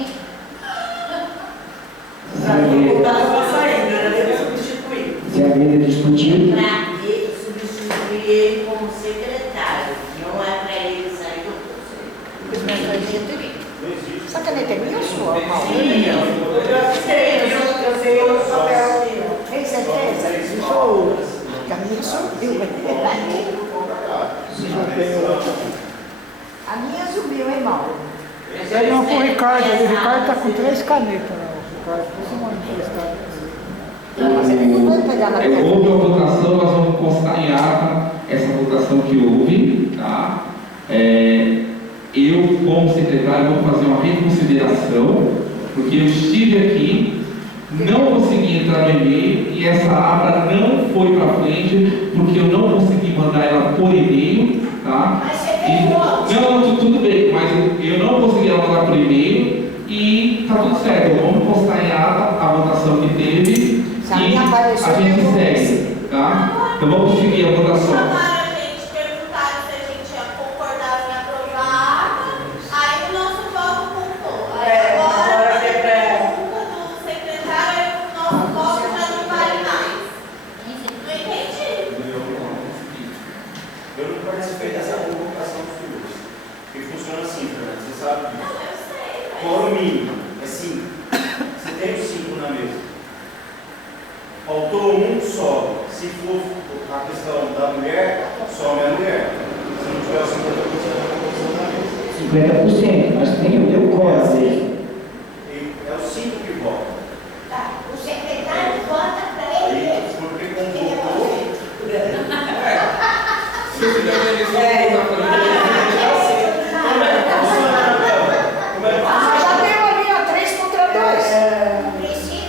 O dado para sair, né? Ele substituir. Se a mesa discutir, Para ele substituir ele como secretário, não é para ele sair do conselho. Essa caneta é minha ou sua, Paulo? Eu sei o papel aqui, ó. Tem certeza? Sou. A minha subiu. A minha subiu, hein, Mauro? Pede uma pro Ricardo, o Ricardo está com 3 canetas lá. O Ricardo, esse monte de Mas ele não vai pegar na Houve a votação, nós vamos constar em ata essa votação que houve, tá? Eu, como secretário, vou fazer uma reconsideração, porque eu estive aqui, não consegui entrar no e-mail e essa ata não foi para frente, porque eu não consegui mandar ela por e-mail, tá? Mas você tem voto. Não, tudo bem, mas eu não consegui ela mandar por e-mail e tá tudo certo. Vamos postar em ata a votação que teve Se a e minha aparecer, a gente eu vou segue, tá? Então vamos seguir a votação. Chamaram a gente, perguntaram se a gente ia concordar em aprovar a ata, aí o nosso voto contou. Aí agora tem pergunta do secretário, aí o nosso voto já não vale mais. Não entendi. Eu não participei dessa convocação dos filhos. Que funciona assim, Fernando, você sabe disso. Não, eu sei. Quórum mínimo é 5. Você tem os 5 na mesa. Faltou um, sobe. Se for a questão da mulher, some a mulher. Se não tiver o 50% da composição da mesa. 50%, mas tem o deu quórum. É os 5 que votam. Tá, o secretário vota para ele Aí, mesmo. porque convocou. Ah, já deu ali, ó, 3 contra 2. Precisa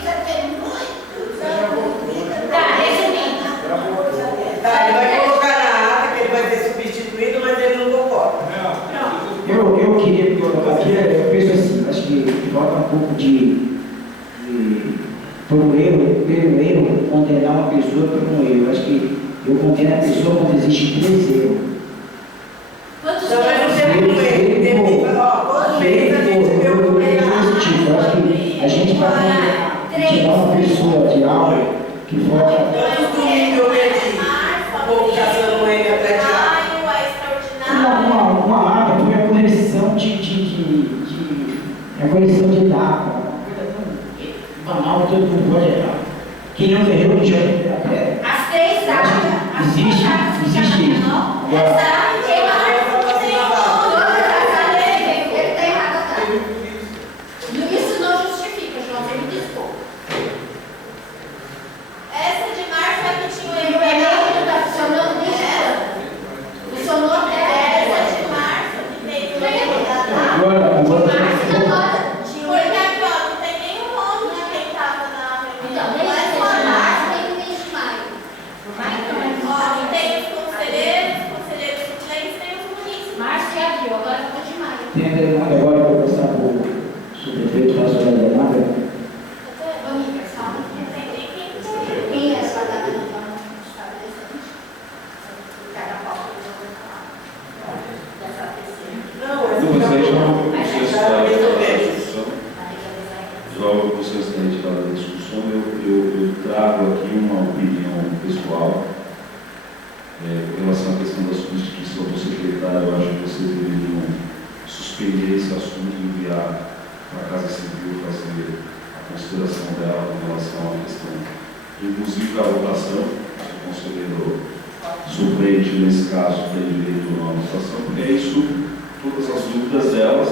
por um erro, pelo erro, condenar uma pessoa por um erro. Eu acho que eu condeno a pessoa quando existe 3 erros. Quantos Não, mas anos? você não Eu acho que a gente vai tirar uma pessoa de algo que for. Quantos domingos eu perdi? O povo caçando ele atrás de Uma ata foi a correção a correção de data. Banal, todo mundo pode errar. Quem não errou, já é. As 3 datas. Existe isso. Agora, isso não justifica, João, você me desculpa. Essa de março é que tinha O elenco está funcionando desde quando? Funcionou até essa de março que teve agora, porque aqui, ó, não tem nenhum nome de quem tava na Então, reunião. desde o mês de março tem o mês de maio. Ó, tem os conselheiros suplentes, tem os munícipes. Março e abril, agora ficou de maio. tem a demanda agora para passar para o subprefeito falar sobre a demanda. Bonita, sabe? Não tem nem quem Quem é essa data não vamos estabelecer? Cada pauta que eu vou falar. Dessa terceira. Não, Mas aí já Mas vocês já estão resolvemos. logo vocês têm tirado da discussão, eu trago aqui uma opinião pessoal em relação à questão da substituição do secretário. Eu acho que vocês deveriam suspender esse assunto e enviar para a Casa Civil fazer a consideração dela em relação à questão, inclusive a votação, se o conselheiro suplente, nesse caso, tem direito a uma votação, porque é isso, todas as dúvidas delas,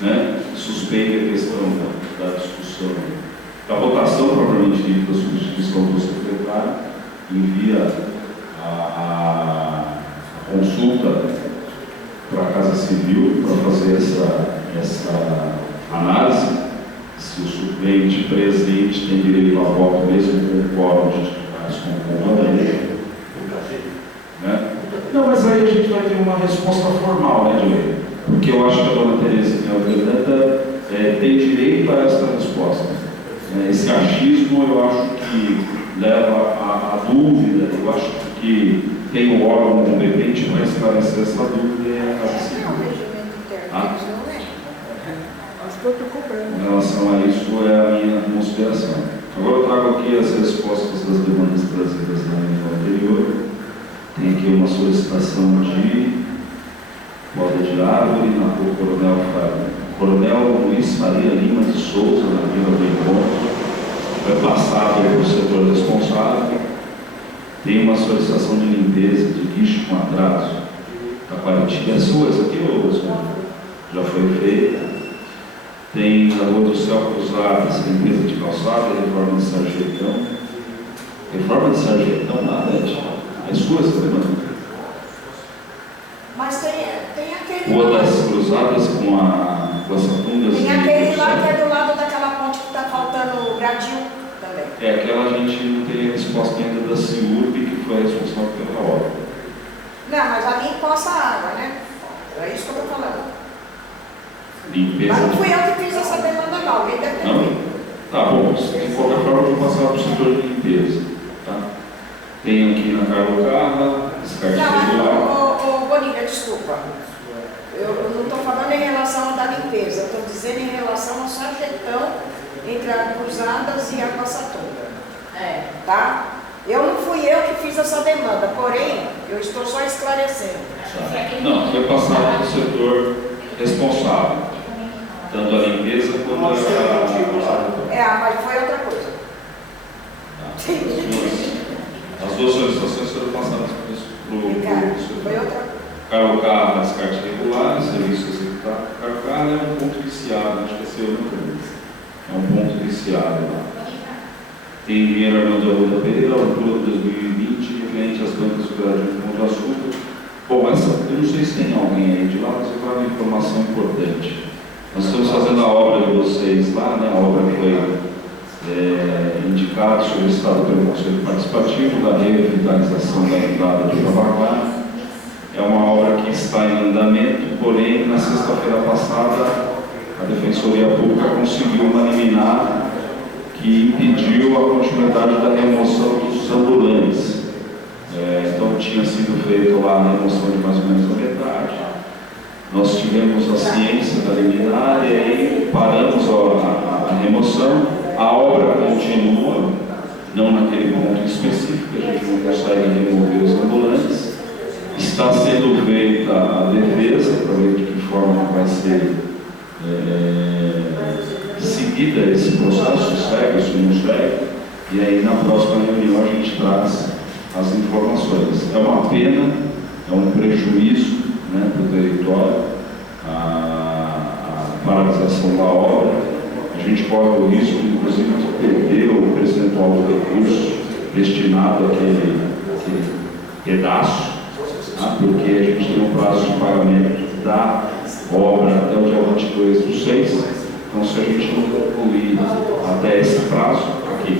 né, suspende a questão da discussão, da votação propriamente dita, da substituição do secretário, envia a consulta para a Casa Civil para fazer essa análise, se o suplente presente tem direito a voto mesmo com o quórum de titulares com comandante, né? Não, mas aí a gente vai ter uma resposta formal, né, Joey? Porque eu acho que a dona Tereza tem direito a essa resposta. Esse achismo eu acho que leva à dúvida, eu acho que tem o órgão competente para esclarecer essa dúvida e a Casa Civil. Em relação a isso, é a minha consideração. Agora eu trago aqui as respostas das demandas trazidas na reunião anterior. Tem aqui uma solicitação de poda de árvore na rua Coronel Luiz Faria Lima de Souza, na Vila do Encontro. Foi passado pelo setor responsável. Tem uma solicitação de limpeza de lixo com atraso. Taquariti. É sua essa aqui, ou já foi feita? Tem a Rua do Céu Cruzado, limpeza de calçada e reforma de Sarjetão. Reforma de Sarjetão, nada, é sua essa demanda? Mas tem aquele Rua lá. das Cruzadas com as atundas. Tem aquele lá que é do lado daquela ponte que está faltando o gradil também. É aquela a gente não tem a resposta ainda da CIURB, que foi a responsável pela obra. Não, mas ali poça a água, né? É isso que eu estou falando. Limpeza. Mas não fui eu que fiz essa demanda não, alguém deve ter Não? feito. Tá bom, de qualquer forma eu vou passar para o setor de limpeza. Tá? Tem aqui na Carlos Carra, descarte regular. Não, Bonilha, desculpa. Eu não estou falando em relação à da limpeza, eu estou dizendo em relação ao sarjetão entre a Cruzadas e a Passatunda. Tá? Não fui eu que fiz essa demanda, porém, eu estou só esclarecendo. Não, foi passado para o setor responsável, tanto a limpeza quanto a... Mas foi outra coisa. As duas solicitações foram passadas para o setor. Foi outra coisa. Carro Carro, descarte regular, serviço executado. Carro Carro é um ponto viciado, acho que esse é o nome. É um ponto viciado lá. Tem dinheiro Arnaldo Arruda Pereira, altura de 2020, referente às bancas do Gradil Pão de Açúcar. Bom, eu não sei se tem alguém aí de lá, mas eu trago uma informação importante. Nós estamos fazendo a obra de vocês lá, né? A obra foi indicada, solicitada pelo Conselho Participativo da revitalização da entrada de Javaguá. É uma obra que está em andamento, porém, na sexta-feira passada, a Defensoria Pública conseguiu uma liminar que impediu a continuidade da remoção dos ambulantes. Então tinha sido feita lá a remoção de mais ou menos a metade. Nós tivemos a ciência da liminar e aí paramos a remoção. A obra continua, não naquele ponto específico, a gente não consegue remover os ambulantes. Está sendo feita a defesa para ver de que forma vai ser seguida esse processo, segue, isso não segue, e aí na próxima reunião a gente traz as informações. É uma pena, é um prejuízo, né, para o território, a paralisação da obra. A gente corre o risco, inclusive, de perder o percentual do recurso destinado àquele pedaço, tá? Porque a gente tem um prazo de pagamento da obra até o dia 22/6. Então, se a gente não concluir até esse prazo aqui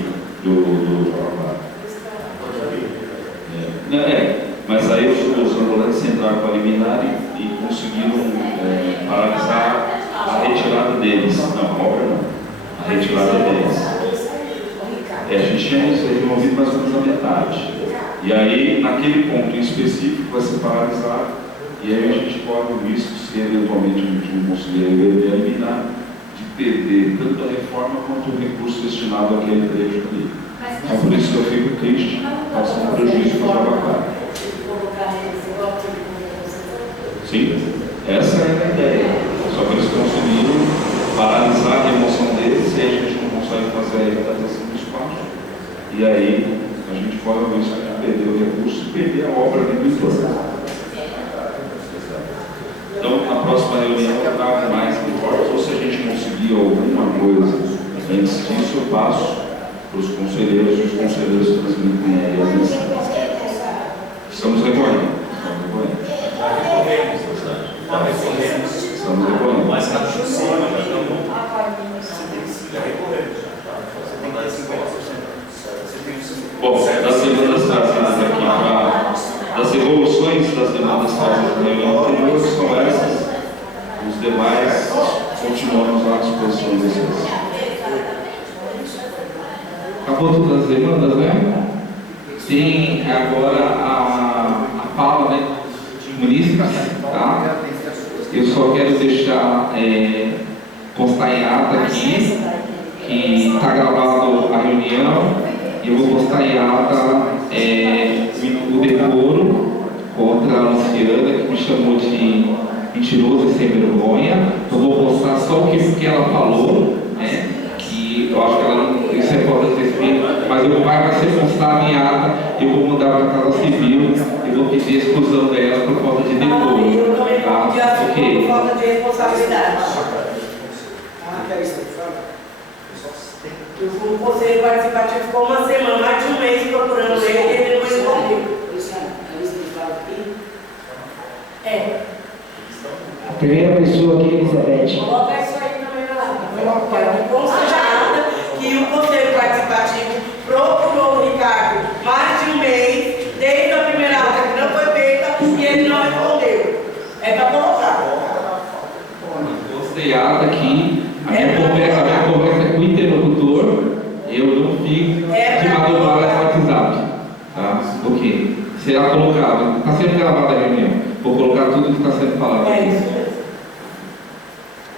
mas aí os ambulantes entraram com a liminar e conseguiram paralisar a retirada deles. Não, a obra não. A retirada deles. A gente tinha removido mais ou menos a metade. E aí, naquele ponto em específico, vai ser paralisado. E aí a gente corre o risco, se eventualmente a gente não conseguir eliminar, de perder tanto a reforma quanto o recurso destinado àquele trecho ali. É por isso que eu fico triste, passa um prejuízo para o trabalho. Sim, essa é a ideia. Só que eles conseguiram paralisar a remoção deles e aí a gente não consegue fazer a revitalização do espaço. E aí a gente corre o risco de perder o recurso e perder a obra de todo. Então, na próxima reunião eu trago mais informes, ou se a gente conseguir alguma coisa antes disso, eu passo para os conselheiros e os conselheiros transmitem aí as mensagens. Estamos recorrendo. Estamos recorrendo. Mas na funciona, já recorrendo. Você tem que dar 50%. Bom, das demandas trazidas aqui das evoluções das demandas trazidas na reunião anterior, são essas. Os demais continuamos à disposição de vocês. Acabou todas as demandas, né? Tem agora a fala, né, de munícipes, tá? Eu só quero deixar constar em ata aqui que está gravado a reunião e eu vou postar em ata o decoro contra a Luciana, que me chamou de mentiroso e sem vergonha. Eu vou postar só o que ela falou, né? Que eu acho que ela não, isso é importante ter feito, mas o pai vai ser postado em ata, eu vou mandar para a Casa Civil e vou pedir a exclusão dela por falta de decoro. Tá? Ok. Por falta de responsabilidade. O conselho participativo ficou uma semana, mais de um mês procurando ele e ele não respondeu. A primeira pessoa aqui é Elizabeth. Coloca isso aí também lá. Quero constatar que o conselho participativo procurou o Ricardo mais de um mês, desde a primeira ata que não foi feita e ele não respondeu. É para colocar. Postei ata aqui, a minha conversa é com o interlocutor, eu não fico de madrugada no WhatsApp. Tá? Ok. Será colocado, está sendo gravada a reunião. Vou colocar tudo que está sendo falado aqui. É isso mesmo.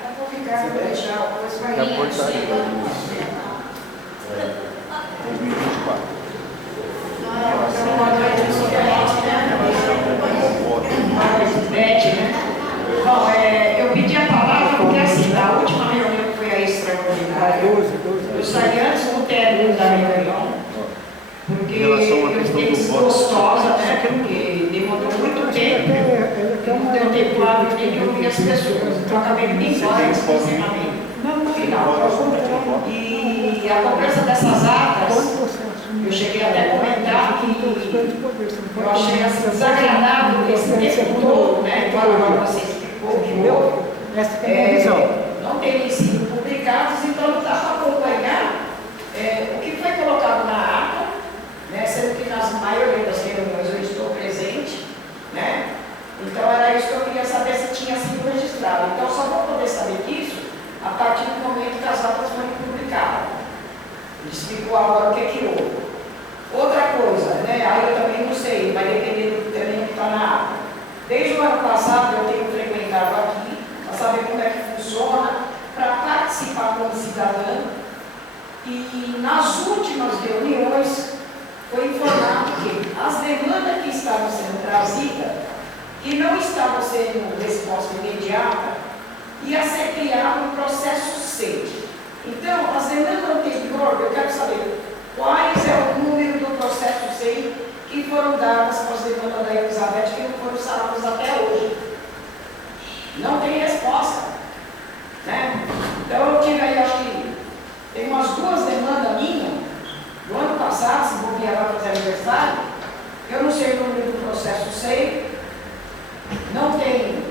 Eu vou ficar para deixar o coisa vai 2024. Bom, eu pedi a palavra porque assim, na última reunião que foi a extraordinária, eu saí antes do término da reunião, porque eu fiquei desgostosa, né? Porque demorou muito tempo, eu não deu tempo lá de ouvir as pessoas, então eu acabei de ir embora nesse encerramento. No final. E a cobrança dessas atas, eu cheguei até a comentar que eu achei assim, desagradável esse tempo todo, né? Para você explicou que não terem sido publicados, então não dá para acompanhar o que foi colocado na ata, né? Sendo que na maioria das reuniões eu estou presente, né? Então era isso que eu queria saber se tinha sido registrado. Então só vou poder saber disso Ele explicou agora o que houve. Outra coisa, né? Aí eu também não sei, vai depender do também que está na ata. Desde o ano passado eu tenho frequentado aqui, para saber como é que funciona, para participar como cidadã. E nas últimas reuniões foi informado que as demandas que estavam sendo trazidas e não estavam sendo resposta imediata, ia ser criado um processo C. Então, as demandas anteriores, eu quero saber quais é o número do processo C que foram dadas para as demandas da Elizabeth que não foram sanadas até hoje. Não tem resposta. Né? Então, eu tive aí, acho que tem umas 2 demandas minhas, do ano passado, se vou viajar para fazer aniversário, eu não sei o número do processo C, não tem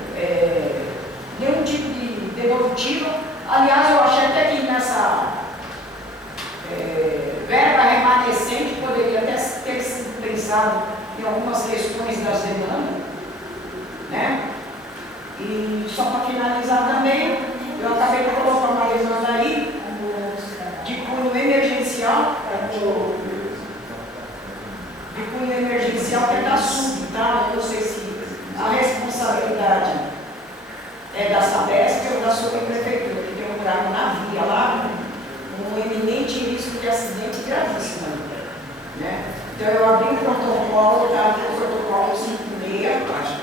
nenhum tipo de devolutiva. Aliás, eu achei até que nessa verba remanescente poderia até ter sido pensado em algumas questões das demandas, né? E só para finalizar também, eu acabei de colocar uma demanda aí de cunho emergencial, que é da SUB, tá? Eu não sei se a responsabilidade é da Sabesp ou da subprefeitura, que tem um buraco na via lá, um eminente risco de acidente gravíssimo. Né? Então eu abri o protocolo, está ali o protocolo 56,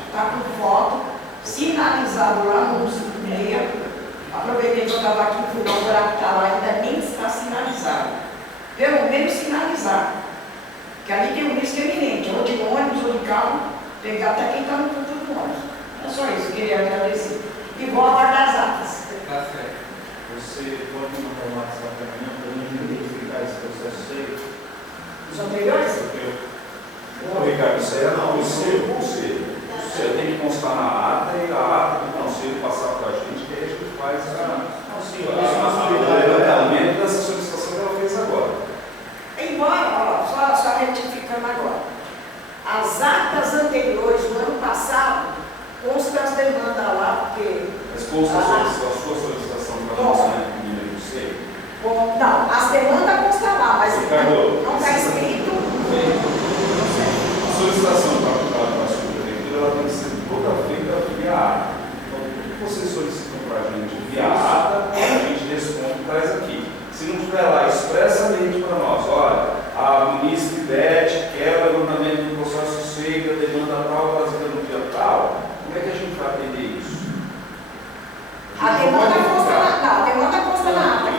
está com foto, sinalizado lá no 56. Aproveitei que eu estava aqui, fui lá, o buraco está lá, ainda nem está sinalizado. Pelo menos sinalizar. Porque ali tem um risco eminente, ou de ônibus ou de carro, pegar até quem está no ponto do ônibus. É só isso, queria agradecer. E vou aguardar as atas. Tá certo. Você pode mandar um WhatsApp para mim para mim verificar esse processo aí? Os anteriores? Não, Ricardo, isso aí é não, você tem que constar na ata e a ata do conselho passar para a gente, que aí a gente faz o levantamento dessa solicitação que ela fez agora. Embora, só retificando agora, as atas anteriores do ano passado constam as demandas lá, porque... Mas consta a sua solicitação para o lançamento do número do SEI? Não, as demandas constam lá, mas Ricardo, não está escrito... A solicitação para a subprefeitura ela tem que ser toda feita via ata. Então, tudo que vocês solicitam para a gente via ata, a gente responde e traz aqui. Se não tiver lá expressamente para nós, olha, a ministra Ivete quer o levantamento do processo SEI, da demanda tal, trazida no dia tal, como é que a gente vai atender isso? A demanda consta na ata.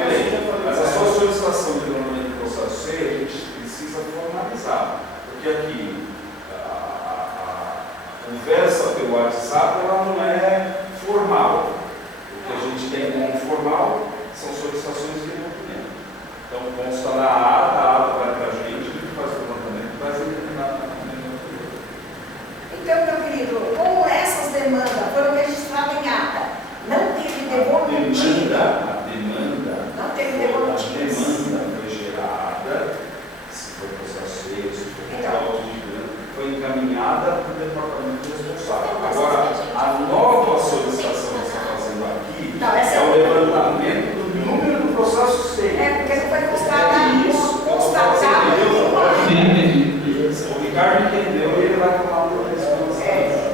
Mas a sua solicitação de levantamento do processo SEI, a gente precisa formalizar. Porque aqui, a conversa pelo WhatsApp, ela não é formal. O que a gente tem como formal são solicitações de documento. Então, consta na ata, a ata vai para a gente, a gente faz o levantamento e vai ser determinado na documento. Então, meu querido, como essas demandas foram registradas em ata, não teve devolutiva. A demanda não teve devolutiva. A demanda foi gerada, se foi processo se foi foi encaminhada para o departamento responsável. Agora, a nova solicitação que você está fazendo aqui é o levantamento do número do processo SEI. Porque não foi constatado. O Ricardo entendeu e ele vai falar uma resposta.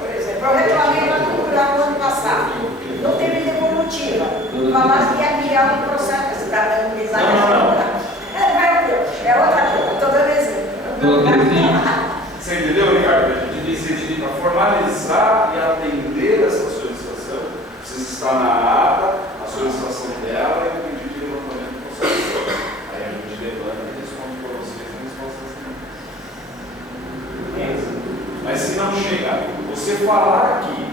Por exemplo, eu reclamei lá no buraco ano passado. Não teve devolutiva. Falasse que ia criar um processo. Você está dando risada? Não. É outra coisa. Estou dando exemplo. Você entendeu, Ricardo? A gente necessita formalizar e atender essa solicitação. Precisa estar na ata, a solicitação dela e o pedido de levantamento do processo. Aí a gente levanta e responde para vocês a resposta assim. Mas se não chegar, você falar aqui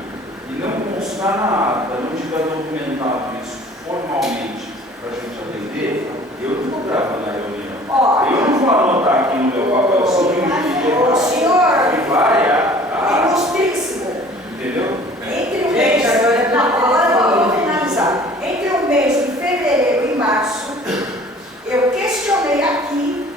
e não constar na ata, não tiver documentado isso formalmente para a gente atender, eu não vou gravar na reunião. Eu não vou anotar aqui no meu papel o senhor que vai ilustríssimo. Entendeu? Entre o mês, agora vamos finalizar. Entre o mês de fevereiro e março, eu questionei aqui,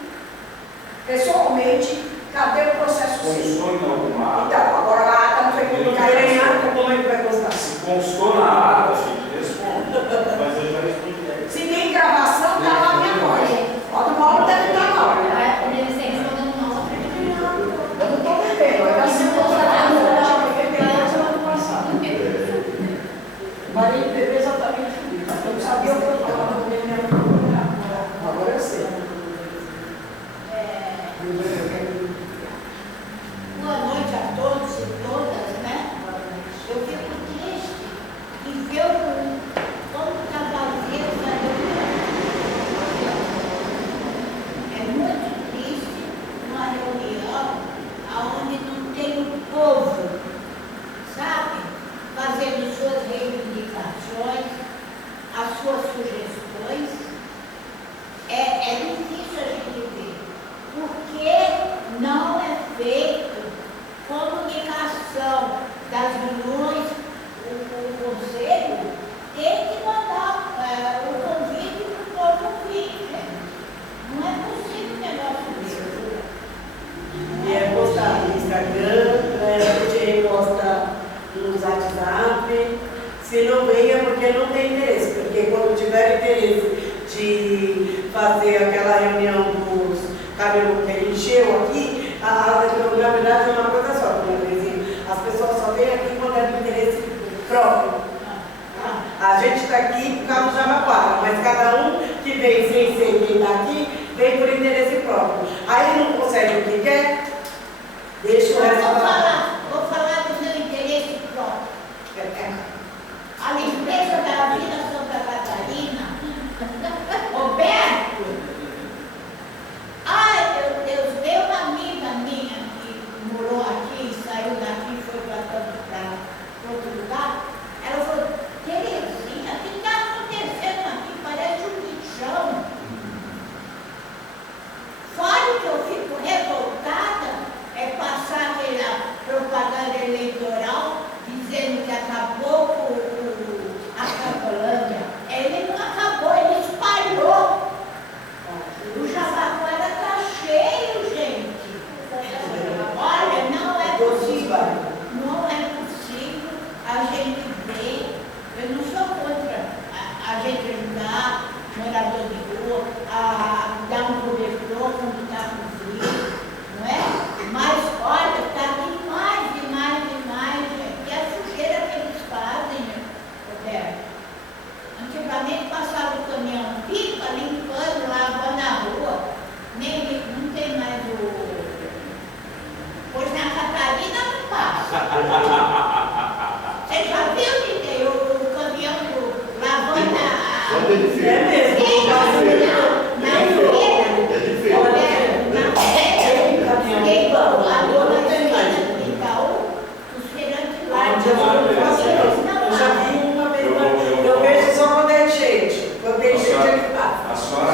pessoalmente, cadê o processo constou em alguma ata? Então, agora a ata não foi publicada em ata, como é que vai constar? Se constou é difícil a gente ver, porque não é feito comunicação das reuniões, o conselho tem que mandar o convite para o povo vir, gente. Não é possível um negócio desse. E é postar no Instagram, a gente reposta no WhatsApp. Se não vem é porque não tem interesse, porque quando tiver interesse de fazer aquela reunião dos cabelos que ele encheu aqui, na verdade é uma coisa só, as pessoas só vêm aqui quando é do interesse próprio. A gente está aqui por causa do Jabaquara, mas cada um que vem sem ser quem está aqui, vem por interesse próprio. Aí não consegue o que quer, deixa o resto falar. Vou falar do meu interesse próprio. A limpeza da Vila Santa Catarina, Roberto, ai meu Deus, veio uma amiga minha que morou aqui, saiu daqui, foi para outro lugar, ela falou, Terezinha, o que está acontecendo aqui? Parece um lixão. Fora que eu fico revoltada é passar pela propaganda eleitoral dizendo que acabou a Cracolândia. Ele não acabou, ele espalhou. O Jabaquara está cheio, gente. Olha, não é possível. Não é possível a gente ver. Eu não sou contra a gente ajudar morador de rua, a dar um cobertor quando está com frio, não é? Mas olha, está demais, gente. E a sujeira que eles fazem, Roberto? Antigamente passava o caminhão pipa, limpando, lavando a rua. Não tem mais o. Pois na Catarina não passa. Você já viu que tem o caminhão lavando a. Quando ele fez. É mesmo, eu vejo só quando é gente. Quando tem gente aqui passa. A senhora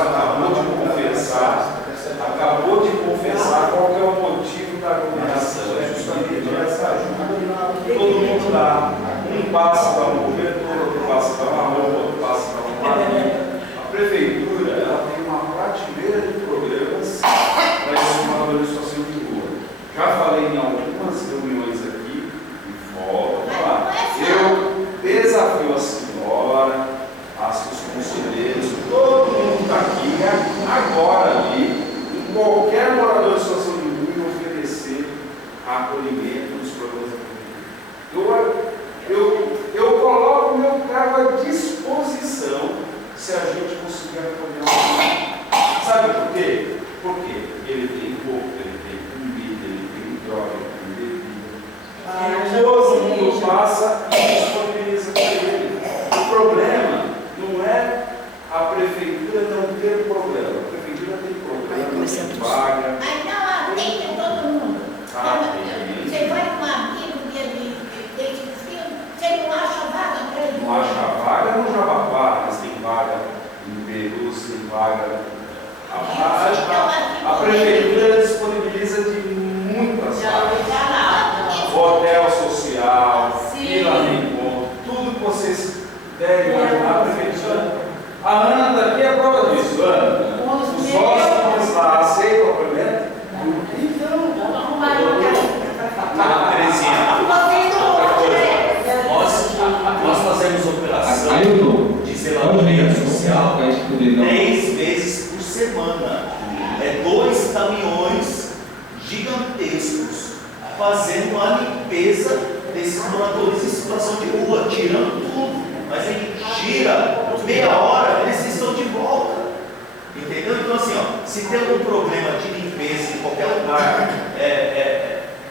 acabou de confessar qual que é o motivo da aglomeração. É justamente essa ajuda que todo mundo dá. Um passa para um cobertor, outro passa para uma roupa, outro passa para uma família. A prefeitura ela tem uma prateleira de programas para esses moradores de situação de rua. Já falei em algumas reuniões aqui e volto a falar. Eu desafio a senhora, os conselheiros, todo mundo está aqui, agora ali, em qualquer morador de situação de rua e oferecer acolhimento nos programas da prefeitura. Eu coloco o meu cargo à disposição se a gente conseguir acolher alguém. Sabe por quê? Porque ele tem roupa, ele tem comida, ele tem droga, ele tem bebida. E todo mundo passa e disponibiliza para ele. O problema não é a prefeitura não ter problema. A prefeitura tem problema, tem vaga. Mas não atende todo mundo. Você vai com um amigo desse filme, você não acha vaga para ele? Não acha vaga no Jabaquara, mas tem vaga em Perus, tem vaga. A prefeitura disponibiliza de muitas vagas. Hotel social, vila de encontro, tudo que vocês devem imaginar a prefeitura. A Ana está aqui é a prova disso, Ana. Os hóspedes lá aceitam o acolhimento? Então, Terezinha, nós fazemos operação de zeladoria social 10 vezes por semana. É 2 caminhões gigantescos fazendo a limpeza desses moradores em situação de rua, tirando tudo. Mas ele gira meia hora, eles estão de volta. Entendeu? Então assim, ó, se tem algum problema de limpeza em qualquer lugar,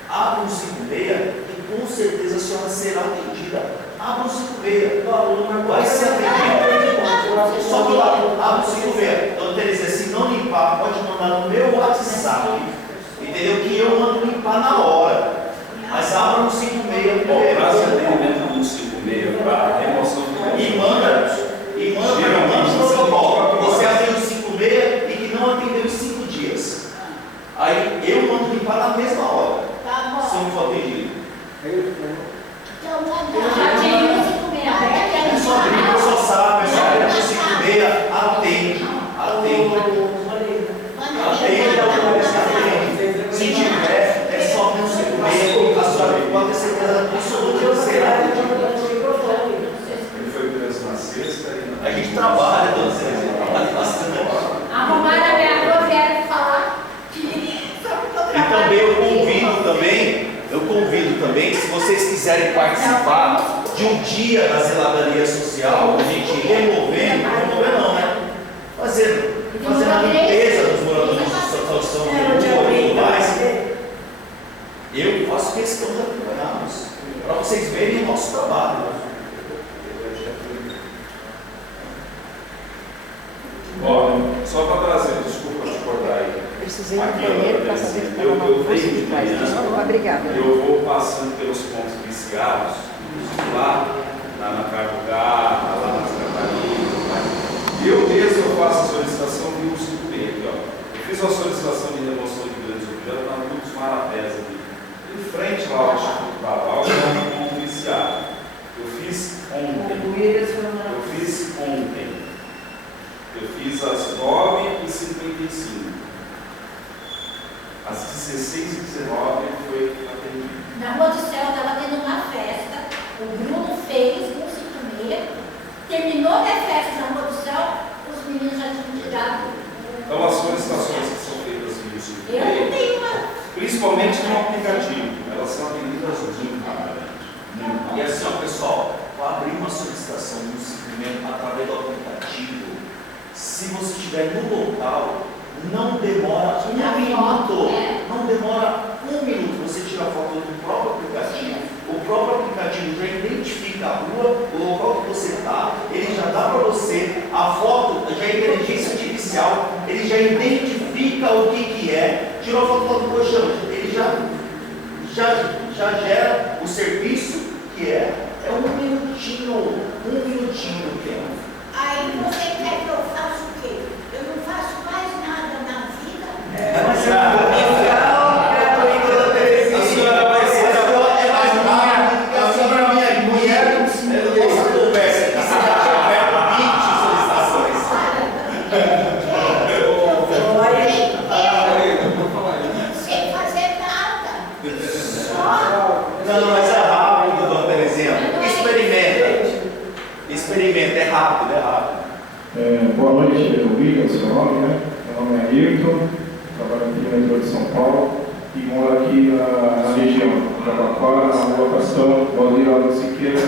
abra um 56 e com certeza a senhora será atendida. Abra um 56, vai ser atendida. Só que lá, abra um 56. Então, Teresa, se não limpar, pode mandar no meu WhatsApp, entendeu? Que eu mando limpar na hora. Mas abra um 56 primeiro. Para esse atendimento no 56, para remoção do E manda o protocolo. Você atende o 56 e que Então, É só brinca, só sabe, só brinca 5 atende. Se tiver, é só no 5 a senhora pode ter certeza absoluta que será. Ele foi preso na sexta e A gente trabalha, dona Célia, trabalha bastante. Arrumaram a minha rua, vieram falar que E também eu convido também, se vocês quiserem participar de um dia da zeladaria social, a gente remover não, né? Fazer a limpeza dos moradores de situação de rua e tudo mais. Eu faço questão de acompanhá-los, para vocês verem o nosso trabalho. Ó, só para trazer, desculpa te cortar aí. Precisei ir no banheiro para saber se estava na força de trás. Obrigada. Eu vou passando pelos pontos viciados, lá na Carbogarra, lá nas Catarina. Eu mesmo faço a solicitação de 156 aqui, ó. Eu fiz uma solicitação de remoção de grandes objetos na Rua dos Marapés aqui. Em frente lá ao Instituto Cabral, é um ponto viciado. Eu fiz ontem. Eu fiz às 9h55. Às 16h19 foi atendido. na Rua do Céu estava tendo uma festa, o Bruno fez 156, terminou a festa na Rua do Céu, os meninos já tinham tirado. Então as solicitações que são feitas no Instituto, Eu não tenho uma. principalmente no aplicativo, elas são atendidas muito rapidamente. E assim, ó, pessoal, para abrir uma solicitação no suprimento através do aplicativo, se você estiver no local, não demora um minuto. Não demora um minuto. Você tira a foto do próprio aplicativo. O próprio aplicativo já identifica a rua, o local que você está, ele já dá para você a foto, já é inteligência artificial, ele já identifica o que é. Tirou a foto do colchão, ele já gera o serviço que é um minutinho do tempo. Aí você quer que eu faça o quê? Eu não faço mais nada na vida. Mas a senhora vai ser a senhora minha mulher, essa conversa aqui, você já tiver 20 solicitações. Sem fazer nada. Não, mas é rápido, dona Terezinha. Experimenta, é rápido. Boa noite, William, seu nome, né? Meu nome é Ayrton, trabalho aqui no metrô de São Paulo e moro aqui na região de Jabaquara, na rua Castão, Valdir Alves Siqueira,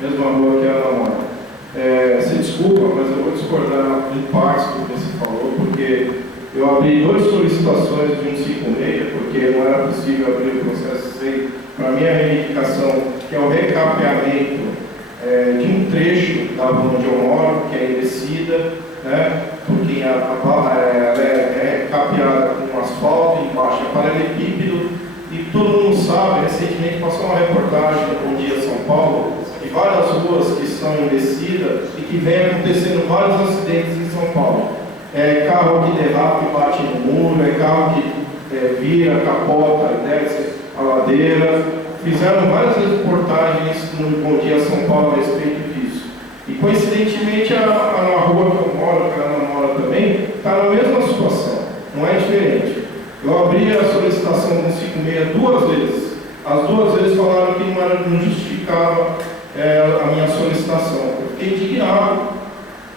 mesma rua que ela mora. Se desculpa, mas eu vou discordar em parte do que você falou, porque eu abri 2 solicitações de 156, porque não era possível abrir o processo sem, para minha reivindicação, que é o recapeamento de um trecho da rua onde eu moro, que é em descida, né, porque ela é capeada com asfalto, embaixo é paralelepípedo, e todo mundo sabe, recentemente passou uma reportagem no Bom Dia São Paulo, de várias ruas que estão em descida e que vem acontecendo vários acidentes em São Paulo. Carro que derrapa e bate no muro, carro que vira, capota e desce a ladeira. Fizeram várias reportagens no Bom Dia São Paulo a respeito disso. E coincidentemente a rua que eu moro, que ela mora também, está na mesma situação, não é diferente. Eu abri a solicitação do 156 2 vezes. As 2 vezes falaram que não justificava a minha solicitação. Eu fiquei indignado,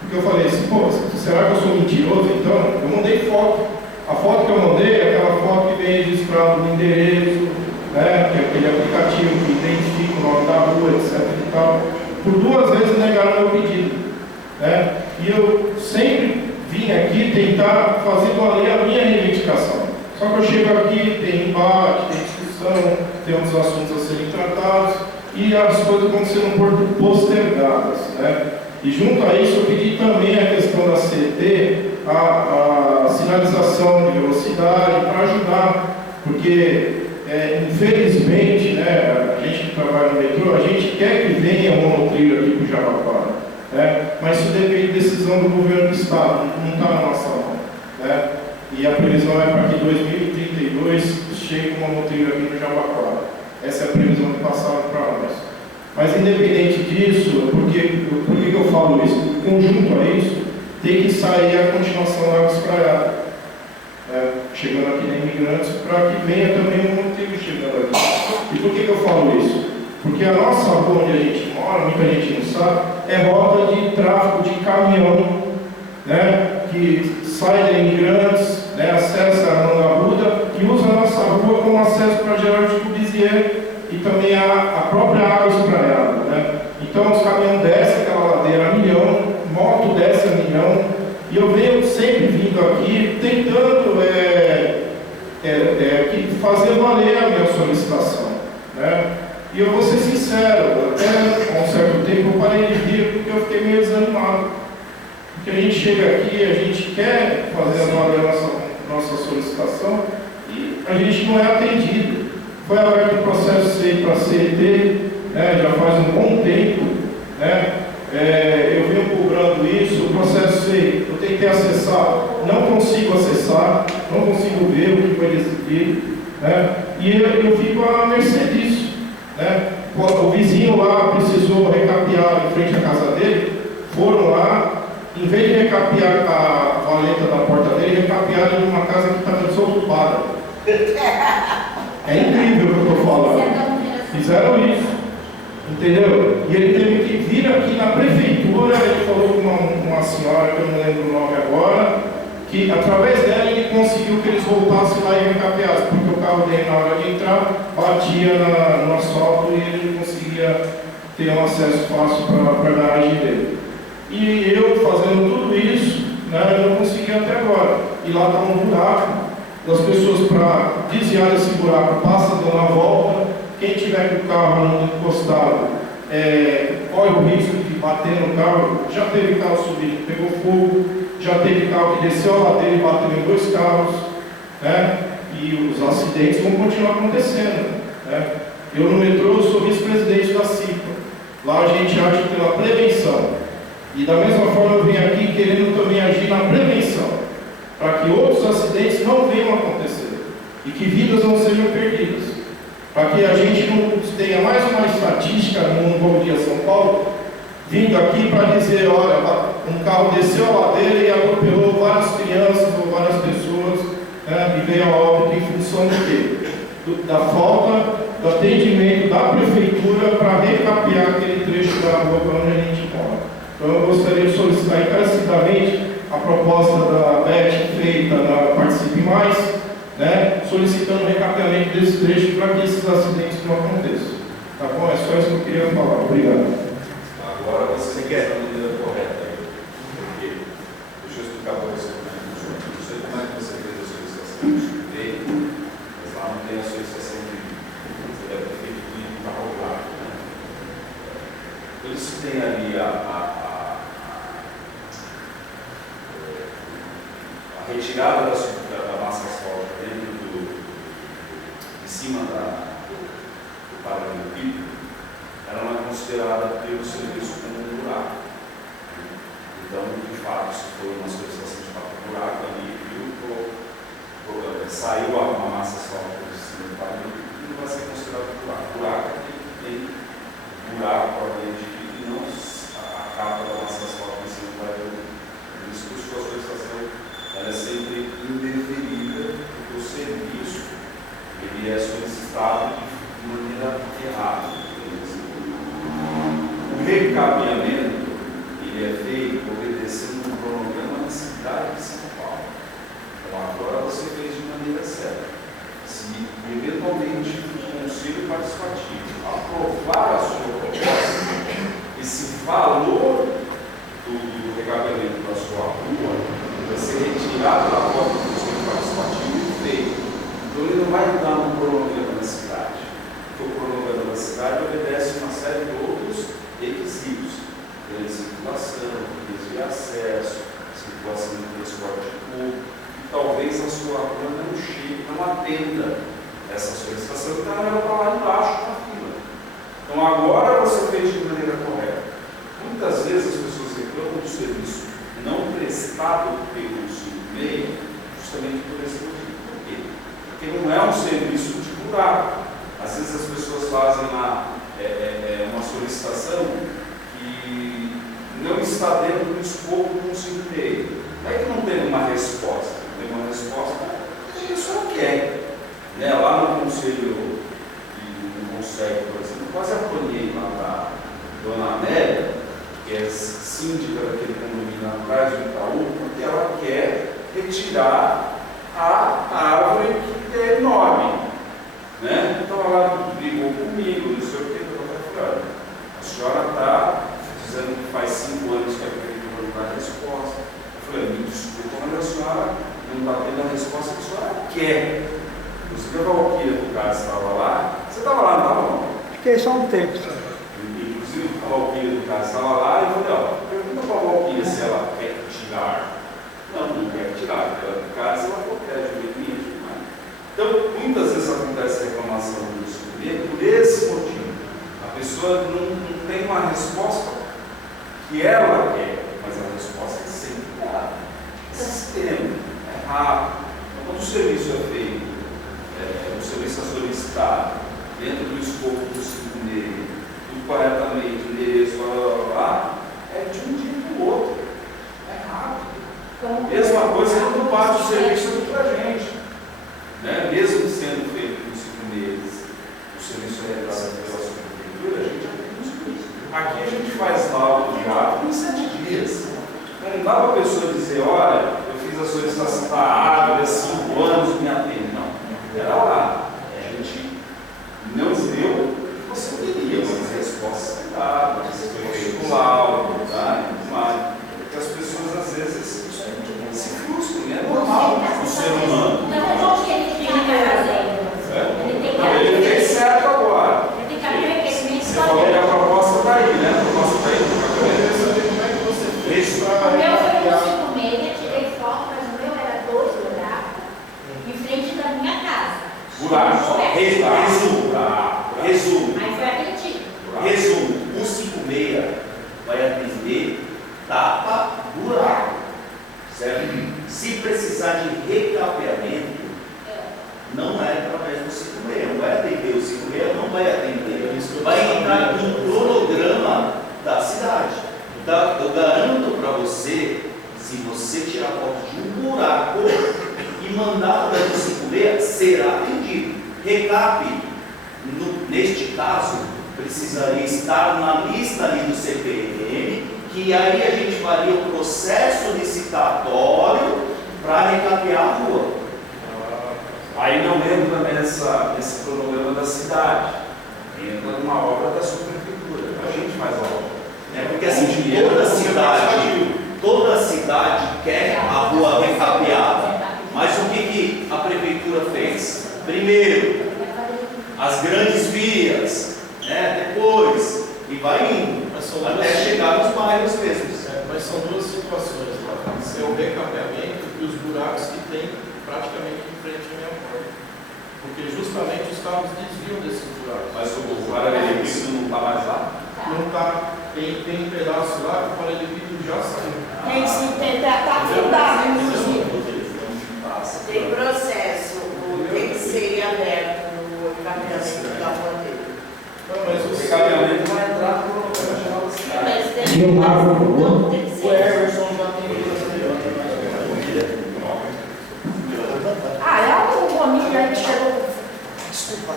porque eu falei assim, pô, será que eu sou mentiroso então? Eu mandei foto. A foto que eu mandei é aquela foto que vem registrado no endereço, né, que é aquele aplicativo que identifica o nome da rua, etc. e tal. Por 2 vezes negaram meu pedido. Né? E eu sempre vim aqui tentar fazer valer a minha reivindicação. Só que eu chego aqui, tem embate, tem discussão, tem outros assuntos a serem tratados e as coisas vão sendo postergadas. Né? E junto a isso eu pedi também a questão da CT, a sinalização de velocidade para ajudar, porque infelizmente, né, a gente que trabalha no metrô, a gente quer que venha o monotrilho aqui para o Jabaquara, né, mas isso depende de decisão do governo do estado, não está na nossa mão. Né, e a previsão é para que em 2032 chegue o monotrilho aqui no Jabaquara. Essa é a previsão que passaram para nós. Mas independente disso, por que eu falo isso? O conjunto a isso, tem que sair a continuação da água espraiada, chegando aqui na Imigrantes, para que venha também um motivo chegando aqui. E por que eu falo isso? Porque a nossa rua onde a gente mora, muita gente não sabe, é rota de tráfego de caminhão, né, que sai da Imigrantes, né, acessa a Armando Arruda e usa a nossa rua como acesso para Geraldo de Cubizier e também a própria água espraiada. Né? Então os caminhões descem aquela ladeira a milhão, moto desce a milhão, e eu venho sempre vindo aqui tentando fazer valer a minha solicitação. Né? E eu vou ser sincero, até há um certo tempo eu parei de vir porque eu fiquei meio desanimado. Porque a gente chega aqui, a gente quer fazer valer a nossa solicitação e a gente não é atendido. Foi aberto o processo CEI para CET, né, já faz um bom tempo, né, eu venho cobrando isso, o processo CEI, eu tentei acessar, não consigo acessar, não consigo ver o que foi decidido, né, e eu fico à mercê disso. Né. O vizinho lá precisou recapear em frente à casa dele, foram lá, em vez de recapear a valeta da porta dele, recapearam em uma casa que estava desocupada. É incrível o que eu estou falando. Fizeram isso, entendeu? E ele teve que vir aqui na prefeitura, ele falou com uma senhora, que eu não lembro o nome agora, que através dela ele conseguiu que eles voltassem lá e recapeassem, porque o carro dele, na hora de entrar, batia no asfalto e ele não conseguia ter um acesso fácil para a garagem dele. E eu fazendo tudo isso, né, eu não consegui até agora. E lá está um buraco. As pessoas, para desviar desse buraco, passam, dão a volta. Quem tiver com o carro encostado, corre o risco de bater no carro. Já teve carro subindo, pegou fogo. Já teve carro que desceu a ladeira e bateu em 2 carros. Né? E os acidentes vão continuar acontecendo. Né? Eu no metrô sou vice-presidente da CIPA. Lá a gente age pela prevenção. E da mesma forma eu vim aqui querendo também agir na prevenção, para que outros acidentes não venham a acontecer e que vidas não sejam perdidas. Para que a gente não tenha mais uma estatística num bom dia São Paulo, vindo aqui para dizer, olha, um carro desceu a ladeira e atropelou várias crianças ou várias pessoas, né, e veio a óbito em função do quê? Da falta do atendimento da prefeitura para recapear aquele trecho da rua para onde a gente mora. Então eu gostaria de solicitar encarecidamente a proposta da Beth feita na Participe Mais, né, solicitando o recapeamento desse trecho para que esses acidentes não aconteçam. Tá bom? É só isso que eu queria falar. Obrigado. Agora você quer a maneira correta. Porque, deixa eu explicar para você como é que funciona. Não sei como é que você fez a solicitação de veio, mas lá não tem a solicitação de você deve ter feito um carro lá. Né? Eles têm ali a retirada da massa asfáltica dentro de cima do paralelepípedo, ela não é considerada pelo serviço como um buraco. Então, de fato, se for uma solicitação de fato buraco ali, saiu uma massa asfáltica de cima do paralelepípedo, não vai ser considerado buraco. Buraco é que tem buraco para dentro e não a capa da massa asfáltica em cima do paralelepípedo. Por isso que a sua solicitação ela é sempre indeferida, porque o serviço ele é solicitado de maneira errada. O recapeamento ele é feito obedecendo um cronograma da cidade de São Paulo. Então agora você fez de maneira certa. Se eventualmente o Conselho Participativo aprovar a sua proposta, esse valor do recapeamento da sua rua vai ser retirado da porta do Conselho Participativo e feito. Então ele não vai mudar no cronograma da cidade, porque o cronograma da cidade obedece uma série de outros requisitos, de circulação, de acesso, circulação do transporte público, e talvez a sua rua não chegue, não atenda essa solicitação, então ela está lá embaixo na fila. Então agora você fez de maneira correta. Muitas vezes as pessoas reclamam do serviço não prestado pelo meio, justamente por esse motivo. Por quê? Porque não é um serviço de buraco. Às Às vezes as pessoas fazem uma solicitação que não está dentro do escopo do conselho dele. Não é que não tem uma resposta, não tem uma resposta, a pessoa quer. Né? Lá no conselho do Conselho, por exemplo, eu quase apanhei lá para Dona Amélia, que é síndica daquele condomínio atrás do Itaú, porque ela quer retirar a árvore que é enorme. Né? Então ela brigou comigo, não sei o que, eu estou falando. A senhora está dizendo que faz 5 anos que a prefeitura não dá resposta. Eu falei, me desculpa, mas a senhora não está tendo a resposta que a senhora quer. Você viu a Valquíria do cara estava lá? Você estava lá, não estava não? Fiquei só um tempo, sabe? Inclusive a Valquíria do cara estava lá e eu falei, ó, pergunta para a Valquíria se ela quer tirar. Não quer tirar, ela do cara, se ela protege o meio ambiente. Então, muitas vezes acontece reclamação do instrumento por esse motivo. A pessoa não tem uma resposta que ela quer, mas a resposta é sempre dada. É sistema, é rápido. Então, quando o serviço é feito, o serviço é solicitado dentro do escopo do 5 tudo corretamente, endereço, é de um dia para o outro. É rápido. Mesma coisa quando parte o serviço aqui para a gente. Né? Mesmo sendo feito por 5 meses, o serviço é realizado pela subprefeitura, a gente aplica os custos. Aqui a gente faz laudo de ato em 7 dias. Não dá para a pessoa dizer, olha, eu fiz a solicitação da árvore há 5 anos, me atende. Não, era lá. A gente não deu, você queria, mas a resposta é dada, foi feito o laudo, tá? E tudo mais. Porque as pessoas às vezes se frustram, é normal o ser humano. Ele tem certo agora. Você falou que a proposta está aí, né? A proposta está aí. Como é que você fez? O meu foi no 5 meses, tirei foto, mas o meu era 2 buracos em frente da minha casa. Buraco. Resumo. Aí foi aquele tipo. Resumo. O 56 vai atender tapa buraco. Certo? Se precisar de recapeamento, não é através do 56, não vai atender o 56, não vai atender. Vai entrar no cronograma da cidade. Eu garanto para você, se você tirar foto de um buraco e mandar através do 56, será atendido. Recap, neste caso, precisaria estar na lista ali do CPM, que aí a gente faria o processo licitatório para recapear a rua. Aí não entra nesse cronograma da cidade, entra numa obra da subprefeitura. A gente faz a obra. É porque assim, toda cidade quer a rua recapeada. Mas o que a prefeitura fez? Primeiro, as grandes vias, né? Depois, e vai indo, até chegar nos bairros mesmos. Mas são 2 situações lá. É o recapeamento e os buracos que tem praticamente em frente à minha porta. Porque justamente os carros desviam desses buracos. Mas o paralelepípedo não está mais lá? Não está. Tem um pedaço lá que o paralelepípedo já saiu. Tem sim, está fundado, inclusive. Tem processo, tem que ser aberto no encaminhamento da rua dele. Não, mas o recapeamento vai entrar no cronograma da cidade. E o Marco, o Everson já tem é o Boninho aí que chegou. Desculpa.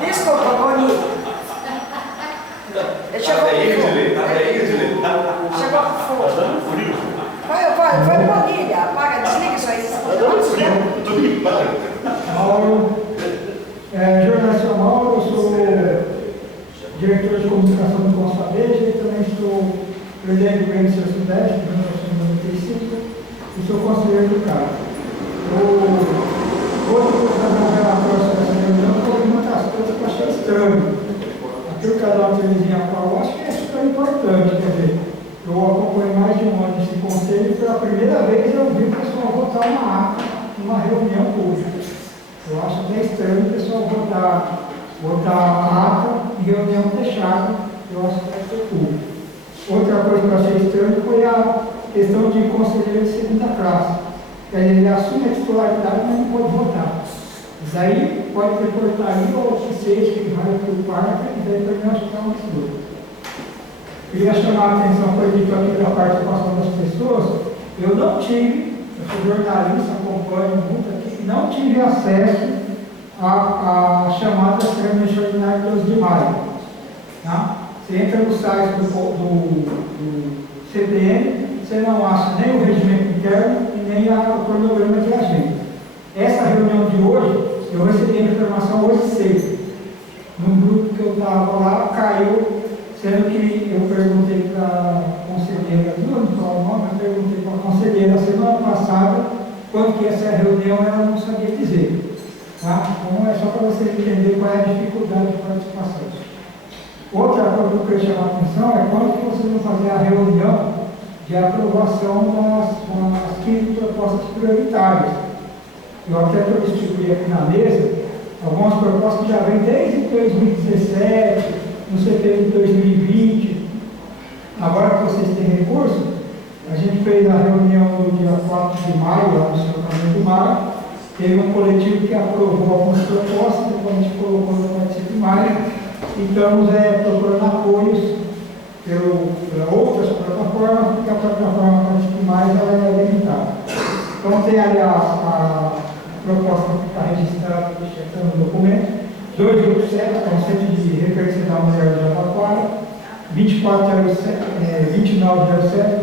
Desculpa, Boninho. Ele chegou Chegou com fogo. Foi Bonilha. Apaga, desliga isso aí. Mauro, jornalista Mauro, eu sou diretor de comunicação do Consabeja e também sou presidente do Grêmio Sudeste, de 1995, e sou conselheiro do CAR. Hoje eu vou fazer um relatório sobre essa reunião, porque uma das coisas que eu achei estranho. Aqui o canal Telezinha Paulo, eu acho que é super importante, quer dizer, eu acompanho mais de um ano esse conselho e pela primeira vez eu vi o pessoal votar uma ata numa reunião pública. Eu acho bem estranho o pessoal votar a ata em reunião fechada, eu acho que deve ser público. Outra coisa que eu achei estranho foi a questão de conselheiro de segunda classe. Quer dizer, ele assume a titularidade, mas não pode votar. Isso aí pode ter portaria ou que seja que vai para o quarto e daí terminar de ficar um estudo. Queria chamar a atenção, foi dito aqui da participação das pessoas, eu não tive, eu sou jornalista, acompanho muito aqui, não tive acesso à chamada reunião extraordinária de 12 de maio. Tá? Você entra no site do CPM, você não acha nem o regimento interno e nem o cronograma de agenda. Essa reunião de hoje, eu recebi a informação hoje cedo. No grupo que eu estava lá, caiu, sendo que eu perguntei para a conselheira, não falar o nome, eu perguntei para a conselheira semana passada quando que ia ser a reunião, ela não sabia dizer. Tá? Então é só para você entender qual é a dificuldade de participação. Outra coisa que eu queria chamar a atenção é quando que vocês vão fazer a reunião de aprovação das 15 propostas prioritárias. Eu até distribuí aqui na mesa algumas propostas que já vêm desde 2017, no CPM de 2020. Agora que vocês têm recurso, a gente fez a reunião no dia 4 de maio, lá no Sacramento do Mar. Teve um coletivo que aprovou algumas propostas, depois a gente colocou no partido de maio. E estamos procurando apoios por outras plataformas, porque a plataforma partido de maio ela é limitada. Então tem ali a proposta que está registrada no documento, 287, que é um centro de referência da mulher de Jabaquara, 2907, que é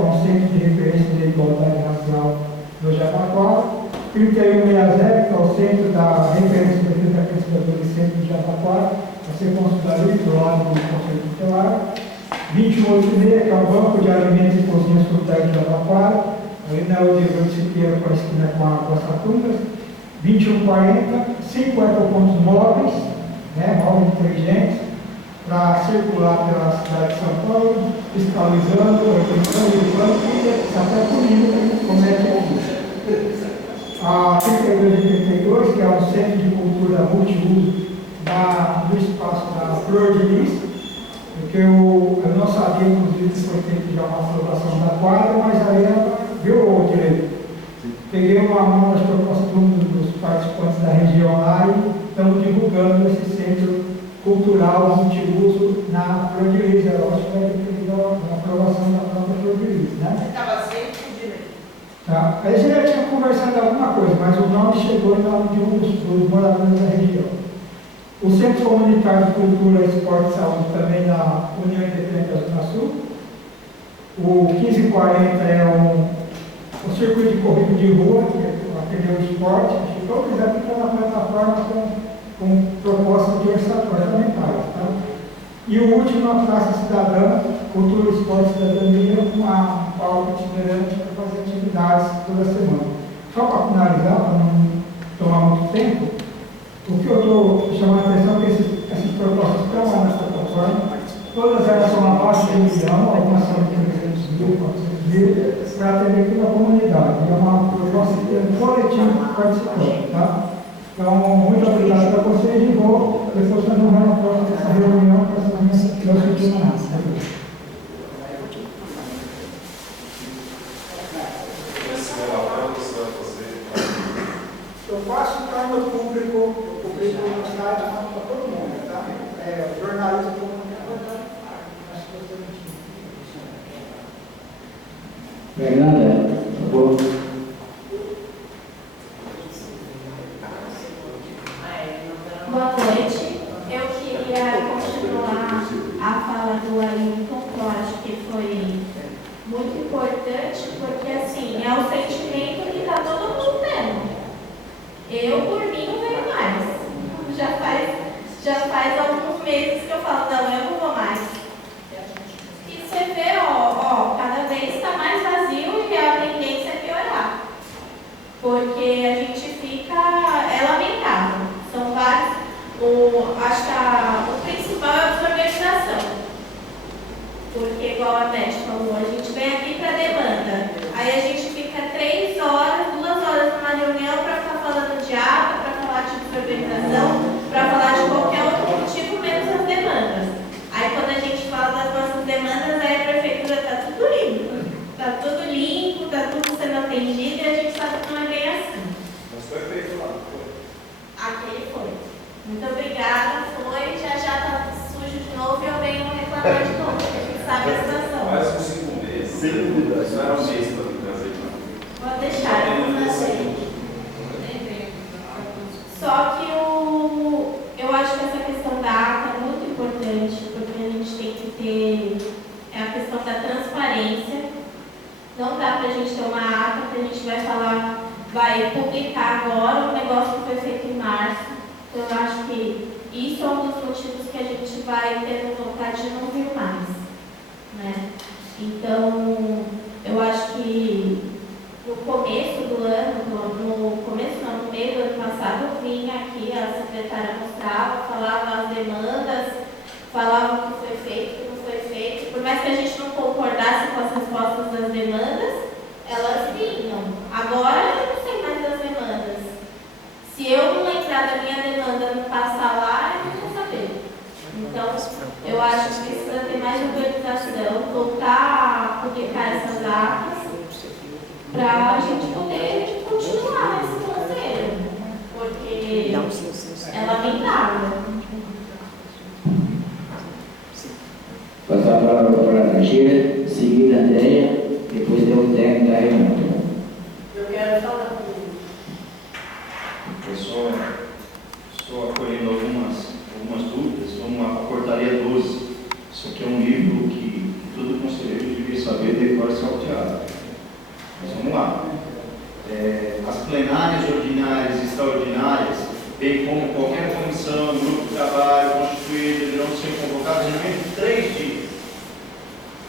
um centro de referência da igualdade racial do Jabaquara, 3160, que é o centro da referência da defesa da criança e do adolescente de Jabaquara, a ser consultado do lado do Conselho Tutelar, 2186, que é o Banco de Alimentos e Cozinhas Frutais de Jabaquara, ali na Odebrecht Siqueira, com a esquina com a Guaçatunas, 2140, 5 ecopontos móveis, móveis inteligentes, para circular pela cidade de São Paulo, fiscalizando, organizando e até punindo como é que é isso. A 3282, que é um centro de cultura multiuso do espaço da Flor de Lis, porque eu não sabia, inclusive, que foi feito já uma aprovação da quadra, mas aí ela viu direito. Peguei uma das propostas dos participantes da região lá e estamos divulgando esse centro cultural multiuso na Flor de Lis. Eu acho que vai ter a aprovação da própria Flor de Lis, né? Você estava sempre com direito. Tá. Aí você já tinha conversado alguma coisa, mas o nome chegou em nome de um dos moradores da região. O Centro Comunitário de Cultura, Esporte e Saúde também na União Independente da Zona Sul. O 1540 é o circuito de corrida de rua, que é aquele esporte, que todos aqui estão na plataforma com propostas de orçamentárias. Tá? E o último, a Praça Cidadã, Cultura, Esporte e Cidadania, com uma palco itinerante para fazer atividades toda semana. Só para finalizar, para não tomar muito tempo, o que eu estou chamando a atenção é que essas propostas estão lá na plataforma, todas elas são na base de 1 milhão, algumas são de 300 mil, 400 mil, para atender toda a comunidade. É uma proposta coletiva participante, tá? Então, muito obrigado para vocês e vou depois fazer uma relatório dessa reunião para essa minha situação. Eu faço para o público, no site, para todo mundo, tá? Jornalismo comunitário, acho que você não tinha. Fernanda, por favor. Boa noite. Eu queria continuar a fala do Ailton, que eu acho que foi muito importante, porque assim, é o sentimento que está todo mundo tendo. Eu, por mim, não venho mais. Já faz alguns meses que eu falo, não, eu não vou mais. E você vê, cada vez está mais vazio e a tendência é piorar. Porque a gente fica, é lamentável. São vários, acho que o principal é a desorganização. Porque, igual a Beth falou, a gente vem aqui para demanda. Aí a gente fica 3 horas, 2 horas numa reunião para ficar falando de água, para falar de desorganização, para falar de qualquer outro motivo, menos as demandas. Aí quando a gente fala das nossas demandas, aí a prefeitura está tudo limpo. Está tudo limpo, está tudo sendo atendido e a gente sabe que não é bem assim. Mas foi feito lá, não foi? Aqui vai publicar agora um negócio que foi feito em março. Então, eu acho que isso é um dos motivos que a gente vai ter vontade de não vir mais, né? Então, eu acho que no começo do ano, no meio do ano passado, eu vinha aqui, a secretária mostrava, falava as demandas, falava o que foi feito, o que não foi feito. Por mais que a gente não concordasse com as respostas das demandas, elas vinham. Agora eu não sei mais das demandas. Se eu não lembrar da minha demanda não passar lá, eu não vou saber. Então, eu acho que precisa ter mais organização, voltar a publicar essas atas para a gente poder continuar esse conselho. Porque é lamentável. Passar a palavra para a doutora Teixeira, seguida a Andréia, depois deu o término da reunião. Eu quero falar comigo. Eu estou acolhendo algumas dúvidas. Vamos lá para a portaria 12. Isso aqui é um livro que todo conselheiro devia saber decorar e salteado. Mas vamos lá. As plenárias ordinárias e extraordinárias, bem como qualquer comissão, grupo de trabalho constituído, deverão ser convocadas no mínimo de 3 dias.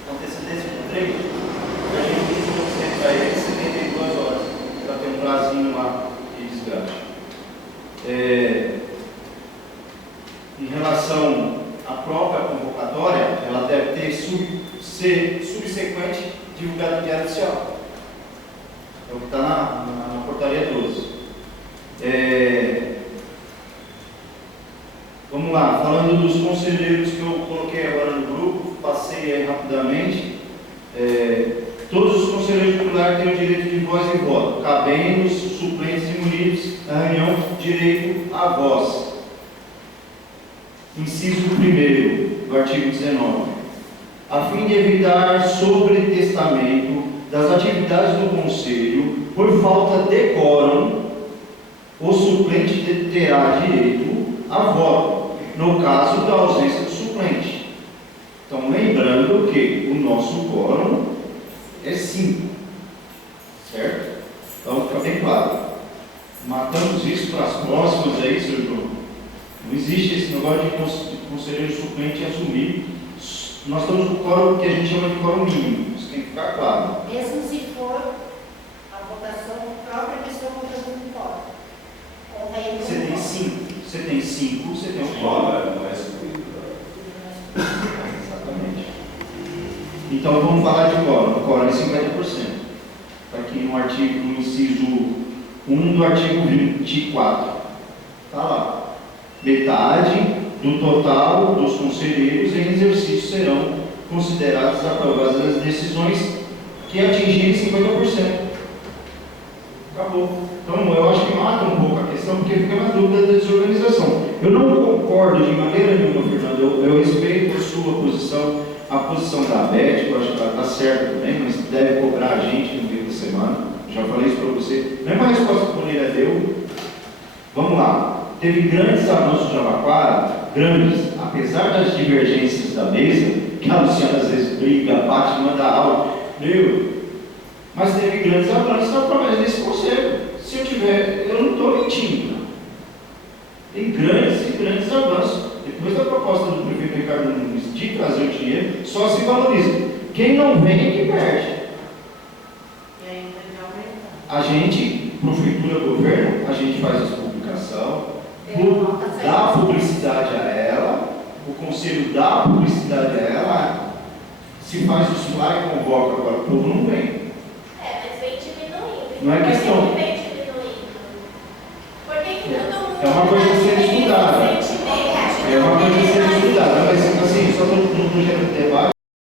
Com antecedência de 3 dias. A gente diz para ele 72 horas, para ter um prazinho lá de desgaste. Em relação à própria convocatória, ela deve ser subsequente divulgada no Diário Oficial. É o que está na portaria 12. Vamos lá, falando dos conselheiros que eu coloquei agora no grupo, passei aí rapidamente. Todos os conselheiros titulares têm o direito de voz e voto, cabendo os suplentes e munidos na reunião direito à voz. Inciso 1º do artigo 19. A fim de evitar sobretestamento das atividades do Conselho, por falta de quórum, o suplente terá direito a voto, no caso da ausência do suplente. Então, lembrando que o nosso quórum é 5, certo? Então, fica bem claro. Matamos isso para as próximas aí, senhor João. Não existe esse negócio de conselheiro suplente assumir. Nós estamos no quórum que a gente chama de quórum mínimo. Isso tem que ficar claro. Mesmo se for a votação própria pessoa votando no quórum. Você tem 5. Você tem 5, você tem um quórum. Não é excluído. Exatamente. Então vamos falar de quórum. O quórum é 50%. Está aqui no inciso 1 do artigo 24. Está lá. Metade do total dos conselheiros em exercício serão consideradas aprovadas as decisões que atingirem 50%. Acabou. Então, eu acho que mata um pouco a questão, porque fica na dúvida da desorganização. Eu não concordo de maneira nenhuma, Fernando. Eu respeito a sua posição, a posição da Beth, eu acho que ela está certa também, mas deve cobrar a gente no meio da semana. Já falei isso para você. Mesma resposta que o Moreira deu. Vamos lá. Teve grandes avanços de Jabaquara, grandes, apesar das divergências da mesa, que a Luciana às vezes briga, bate, manda aula, mas teve grandes avanços através desse conselho. Se eu tiver, eu não estou mentindo. Tem grandes e grandes avanços. Depois da proposta do prefeito Ricardo Nunes de trazer o dinheiro, só se valoriza. Quem não vem é que perde. E ainda de aumentar. A gente, prefeitura, governo, a gente faz essa publicação, dá publicidade a ela, o conselho dá publicidade a ela, se faz os flyers, convoca, agora o povo não vem. Mas vem diminuindo. Não é questão. Por que vem diminuindo? Por que todo mundo... É uma coisa a ser estudada. É uma coisa a ser estudada, mas assim, só no gênero de debate.